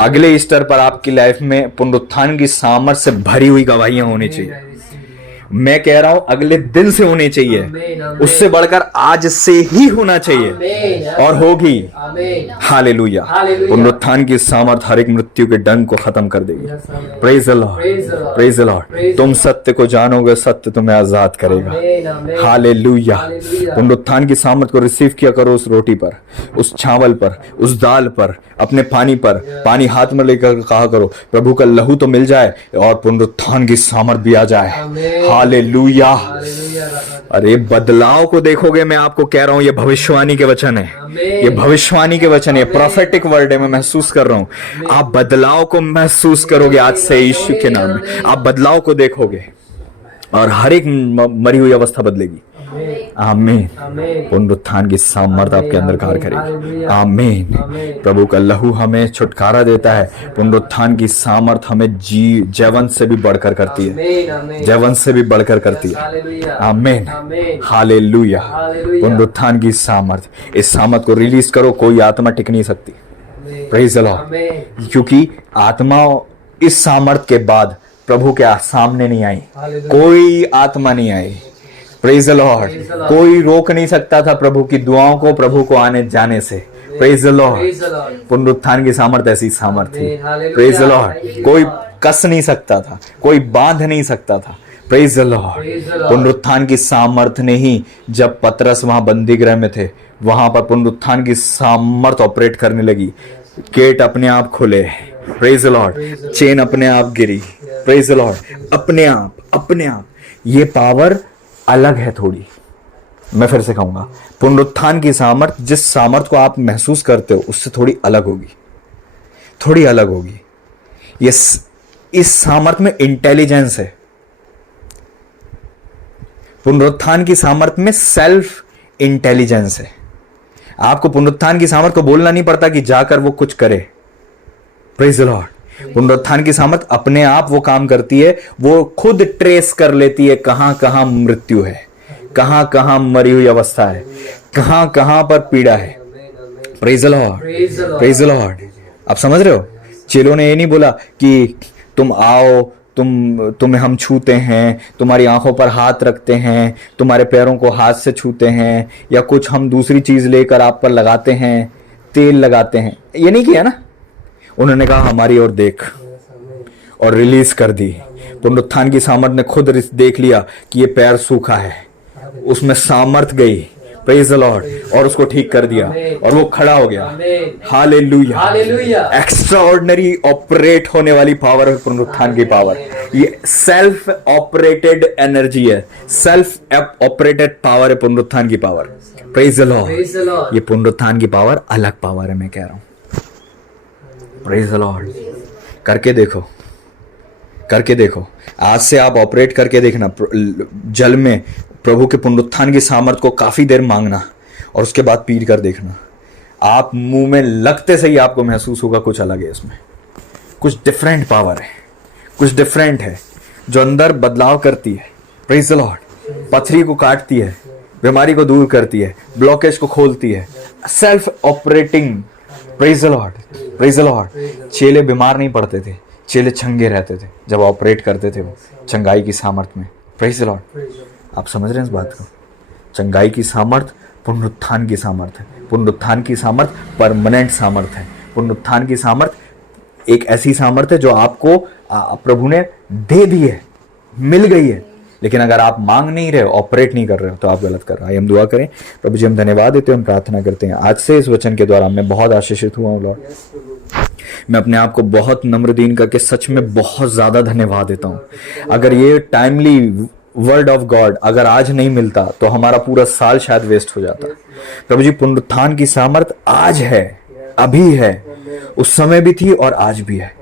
अगले ईस्टर पर आपकी लाइफ में पुनरुत्थान की सामर्थ से भरी हुई गवाहियां होनी चाहिए। मैं कह रहा हूं अगले दिन से होने चाहिए, उससे बढ़कर आज से ही होना चाहिए और होगी। हालेलुया। पुनरुत्थान की सामर्थ हर एक मृत्यु के डंक को खत्म कर देगी। Praise the Lord. Praise the Lord. तुम सत्य को जानोगे, सत्य तुम्हें आजाद करेगा। हालेलुया। पुनरुत्थान की सामर्थ को रिसीव किया करो उस रोटी पर, उस चावल पर, उस दाल पर, अपने पानी पर। पानी हाथ में लेकर कहा करो प्रभु का लहू तो मिल जाए और पुनरुत्थान की सामर्थ भी आ जाए। हालेलुया। अरे बदलाव को देखोगे, मैं आपको कह रहा हूं, ये भविष्यवाणी के वचन है, ये भविष्यवाणी के वचन है, प्रोफेटिक वर्ड है, मैं महसूस कर रहा हूं। आप बदलाव को महसूस करोगे आज से यीशु के नाम में। आप बदलाव को देखोगे और हर एक मरी हुई अवस्था बदलेगी। आमीन। पुनरुत्थान की सामर्थ्य आपके अंदर कार्य करेगी। आमीन। प्रभु का लहू हमें छुटकारा देता है। पुनरुत्थान की सामर्थ्य हमें जयवंत से भी बढ़कर करती है, जयवंत से भी बढ़कर करती है। आमीन। हालेलुया। पुनरुत्थान की सामर्थ्य, इस सामर्थ्य को रिलीज करो। कोई आत्मा टिक नहीं सकती। Praise the Lord. क्योंकि आत्मा इस सामर्थ्य के बाद प्रभु के सामने नहीं आई, कोई आत्मा नहीं आई। Praise the Lord. कोई रोक नहीं सकता था प्रभु की दुआओं को, प्रभु को आने जाने से। Praise the Lord. पुनरुत्थान की सामर्थ्य ऐसी सामर्थ्य थी। Praise the Lord. कोई कस नहीं सकता था, कोई बांध नहीं सकता था। Praise the Lord. पुनरुत्थान की सामर्थ्य ने ही, जब पतरस वहां बंदी गृह में थे, वहां पर पुनरुत्थान की सामर्थ्य ऑपरेट करने लगी। गेट अपने आप खुले। Praise the Lord. चेन अपने आप गिरी। Praise the Lord. अपने आप ये पावर अलग है थोड़ी। मैं फिर से कहूंगा, पुनरुत्थान की सामर्थ्य, जिस सामर्थ्य को आप महसूस करते हो उससे थोड़ी अलग होगी, थोड़ी अलग होगी। इस सामर्थ्य में इंटेलिजेंस है। पुनरुत्थान की सामर्थ्य में सेल्फ इंटेलिजेंस है। आपको पुनरुत्थान की सामर्थ्य को बोलना नहीं पड़ता कि जाकर वो कुछ करे। Praise the Lord. पुनरुत्थान की सामर्थ्य अपने आप वो काम करती है, वो खुद ट्रेस कर लेती है कहां कहां मृत्यु है, कहां कहां मरी हुई अवस्था है, कहां कहां पर पीड़ा है। Praise the Lord. Praise the Lord. आप समझ रहे हो? चेलों ने ये नहीं बोला कि तुम आओ, तुम्हें हम छूते हैं, तुम्हारी आंखों पर हाथ रखते हैं, तुम्हारे पैरों को हाथ से छूते हैं, या कुछ हम दूसरी चीज लेकर आप पर लगाते हैं, तेल लगाते हैं। ये नहीं किया ना। उन्होंने कहा हमारी ओर देख, और रिलीज कर दी। पुनरुत्थान की सामर्थ्य ने खुद देख लिया कि ये पैर सूखा है, उसमें सामर्थ्य गई। Praise the Lord. और उसको ठीक कर दिया और वो खड़ा हो गया। हालेलुया। एक्स्ट्राऑर्डिनरी ऑपरेट होने वाली पावर है पुनरुत्थान की पावर। ये सेल्फ ऑपरेटेड एनर्जी है, सेल्फ ऑपरेटेड पावर है पुनरुत्थान की पावर। Praise the Lord. ये पुनरुत्थान की पावर अलग पावर है, मैं कह रहा हूं। Praise the Lord. करके देखो, करके देखो। आज से आप ऑपरेट करके देखना। जल में प्रभु के पुनरुत्थान की सामर्थ्य को काफी देर मांगना और उसके बाद पी कर देखना। आप मुंह में लगते से ही आपको महसूस होगा कुछ अलग है इसमें, कुछ डिफरेंट पावर है, कुछ डिफरेंट है जो अंदर बदलाव करती है। Praise the Lord. पथरी को काटती है, बीमारी को दूर करती है, ब्लॉकेज को खोलती है। Self operating. Praise the Lord. Praise the Lord. चेले बीमार नहीं पड़ते थे, चेले चंगे रहते थे जब ऑपरेट करते थे वो चंगाई की सामर्थ्य में। Praise the Lord. आप समझ रहे हैं इस बात को? चंगाई की सामर्थ्य पुनरुत्थान की सामर्थ्य है। पुनरुत्थान की सामर्थ्य परमानेंट सामर्थ्य है। पुनरुत्थान की सामर्थ्य एक ऐसी सामर्थ्य है जो आपको प्रभु ने दे दी है, मिल गई है, लेकिन अगर आप मांग नहीं रहे हो, ऑपरेट नहीं कर रहे हो, तो आप गलत कर रहे हो। हम दुआ करें। प्रभु जी, हम धन्यवाद देते हैं, हम प्रार्थना करते हैं आज से इस वचन के द्वारा मैं बहुत आशीषित हुआ हूँ लॉर्ड। मैं अपने आप को बहुत नम्र दीन करके सच में बहुत ज्यादा धन्यवाद देता हूँ। अगर ये टाइमली वर्ड ऑफ गॉड अगर आज नहीं मिलता तो हमारा पूरा साल शायद वेस्ट हो जाता। प्रभु जी, पुनरुत्थान की सामर्थ आज है, अभी है, उस समय भी थी और आज भी है।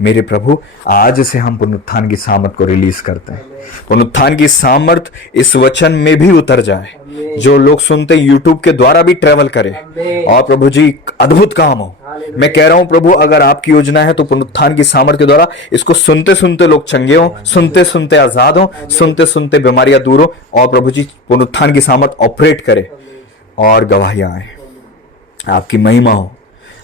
मेरे प्रभु, आज से हम पुनरुत्थान की सामर्थ को रिलीज करते हैं। पुनरुत्थान की सामर्थ इस वचन में भी उतर जाए, जो लोग सुनते यूट्यूब के द्वारा भी ट्रेवल करे, और प्रभु जी अद्भुत काम हो। मैं कह रहा हूं प्रभु, अगर आपकी योजना है तो पुनरुत्थान की सामर्थ के द्वारा इसको सुनते सुनते लोग चंगे हो, सुनते सुनते आजाद हो, सुनते सुनते बीमारियां दूर हो, और प्रभु जी पुनरुत्थान की सामर्थ ऑपरेट करे और गवाहियां आए। आपकी महिमा हो,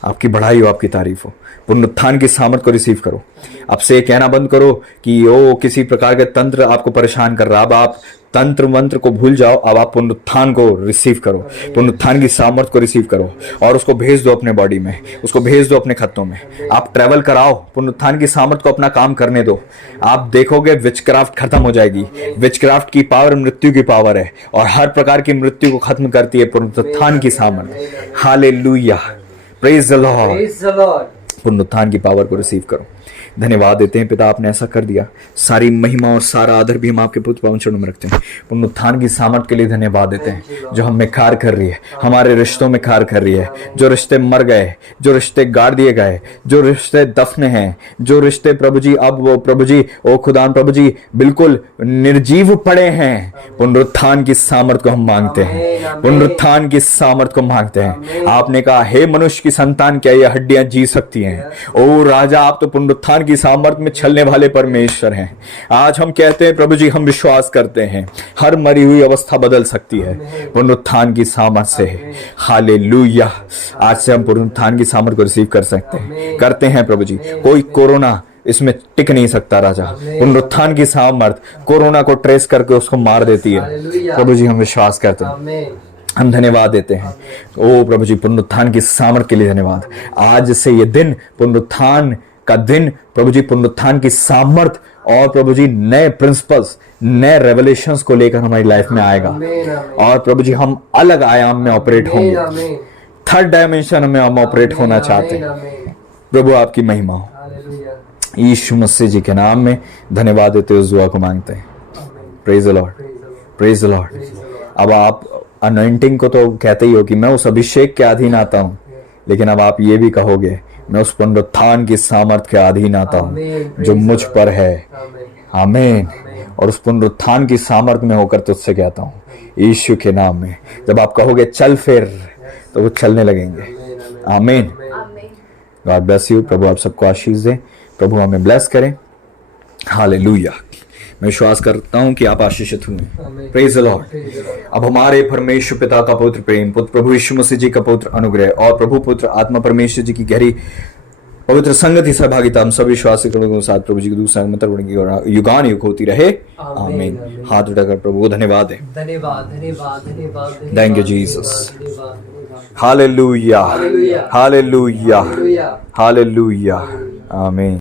आपकी बढ़ाई हो, आपकी तारीफ हो। पुनरुत्थान की सामर्थ को रिसीव करो। अब से कहना बंद करो कि ओ किसी प्रकार के तंत्र आपको परेशान कर रहा। अब आप तंत्र मंत्र को भूल जाओ, अब आप पुनरुत्थान को रिसीव करो, पुनरुत्थान की सामर्थ को रिसीव करो और उसको भेज दो अपने बॉडी में, उसको भेज दो अपने खत्तों में। आप ट्रेवल कराओ, पुनरुत्थान की सामर्थ को अपना काम करने दो। आप देखोगे विचक्राफ्ट खत्म हो जाएगी। विचक्राफ्ट की पावर मृत्यु की पावर है और हर प्रकार की मृत्यु को खत्म करती है पुनरुत्थान की सामर्थ। Hallelujah, praise the Lord. पुनरुत्थान की पावर को रिसीव करो। धन्यवाद देते हैं पिता, आपने ऐसा कर दिया। सारी महिमा और सारा आदर भी हम आपके पुत्र पवन चरणों में रखते हैं। पुनरुत्थान की सामर्थ के लिए धन्यवाद देते हैं, जो हम में कार्य कर रही है, हमारे रिश्तों में कार्य कर रही है। जो रिश्ते मर गए, जो रिश्ते गाड़ दिए गए, जो रिश्ते दफन हैं, जो रिश्ते प्रभु जी अब वो प्रभु जी ओ खुदा प्रभु जी बिल्कुल निर्जीव पड़े हैं, पुनरुत्थान की सामर्थ को हम मांगते हैं, पुनरुत्थान की सामर्थ को मांगते हैं। आपने कहा हे मनुष्य की संतान, क्या ये हड्डियां जी सकती हैं? ओ राजा, आप तो पुनरुत्थान की सामर्थ में चलने वाले परमेश्वर हैं। आज हम कहते हैं प्रभु जी, हम विश्वास करते हैं हर मरी हुई अवस्था बदल सकती है पुनरुत्थान की सामर्थ से। हालेलुया। आज से हम पुनरुत्थान की सामर्थ को रिसीव कर सकते हैं, करते हैं प्रभु जी। कोई कोरोना इसमें टिक नहीं सकता राजा। पुनरुत्थान की सामर्थ कोरोना को ट्रेस करके उसको मार देती है प्रभु जी। हम विश्वास करते हैं, हम धन्यवाद देते हैं ओ प्रभु जी, पुनरुत्थान की सामर्थ के लिए धन्यवाद। आज से ये दिन पुनरुत्थान का दिन प्रभु जी, पुनरुत्थान की सामर्थ और प्रभु जी नए प्रिंसिपल्स, नए रेवलेशंस को लेकर हमारी लाइफ में आएगा। और प्रभु जी हम अलग आयाम में ऑपरेट होंगे, थर्ड डायमेंशन में हम ऑपरेट होना चाहते हैं। प्रभु आपकी महिमा हो। यीशु मसीह जी के नाम में धन्यवाद देते हुए उस दुआ को मांगते हैं। Praise the Lord, praise the Lord. अब आप अनॉइंटिंग को तो कहते ही हो कि मैं उस अभिषेक के अधीन आता हूं, लेकिन अब आप ये भी कहोगे मैं उस पुनरुत्थान की सामर्थ के अधीन आता हूं जो मुझ पर है। आमीन। और उस पुनरुत्थान की सामर्थ में होकर तुझसे कहता हूं यीशु के नाम में, जब आप कहोगे चल फिर, तो वो चलने लगेंगे। आमीन। God bless you. प्रभु आप सबको आशीष दे, प्रभु हमें ब्लेस करें। हालेलुया। मैं विश्वास करता हूं कि आप आशीषित हुए। Praise the Lord. अब हमारे परमेश्वर पिता का पवित्र प्रेम, पुत्र प्रभु यीशु मसीह जी का पवित्र अनुग्रह और प्रभु पुत्र आत्मा परमेश्वर जी की गहरी पवित्र संगति सहभागिता हम सभी विश्वासी के साथ प्रभु जी की दूसरा मंत्र युगान युग होती रहे। आमीन। हाथ उठाकर प्रभु को धन्यवाद है। धन्यवाद। Thank you Jesus. Hallelujah, hallelujah, hallelujah. आमीन।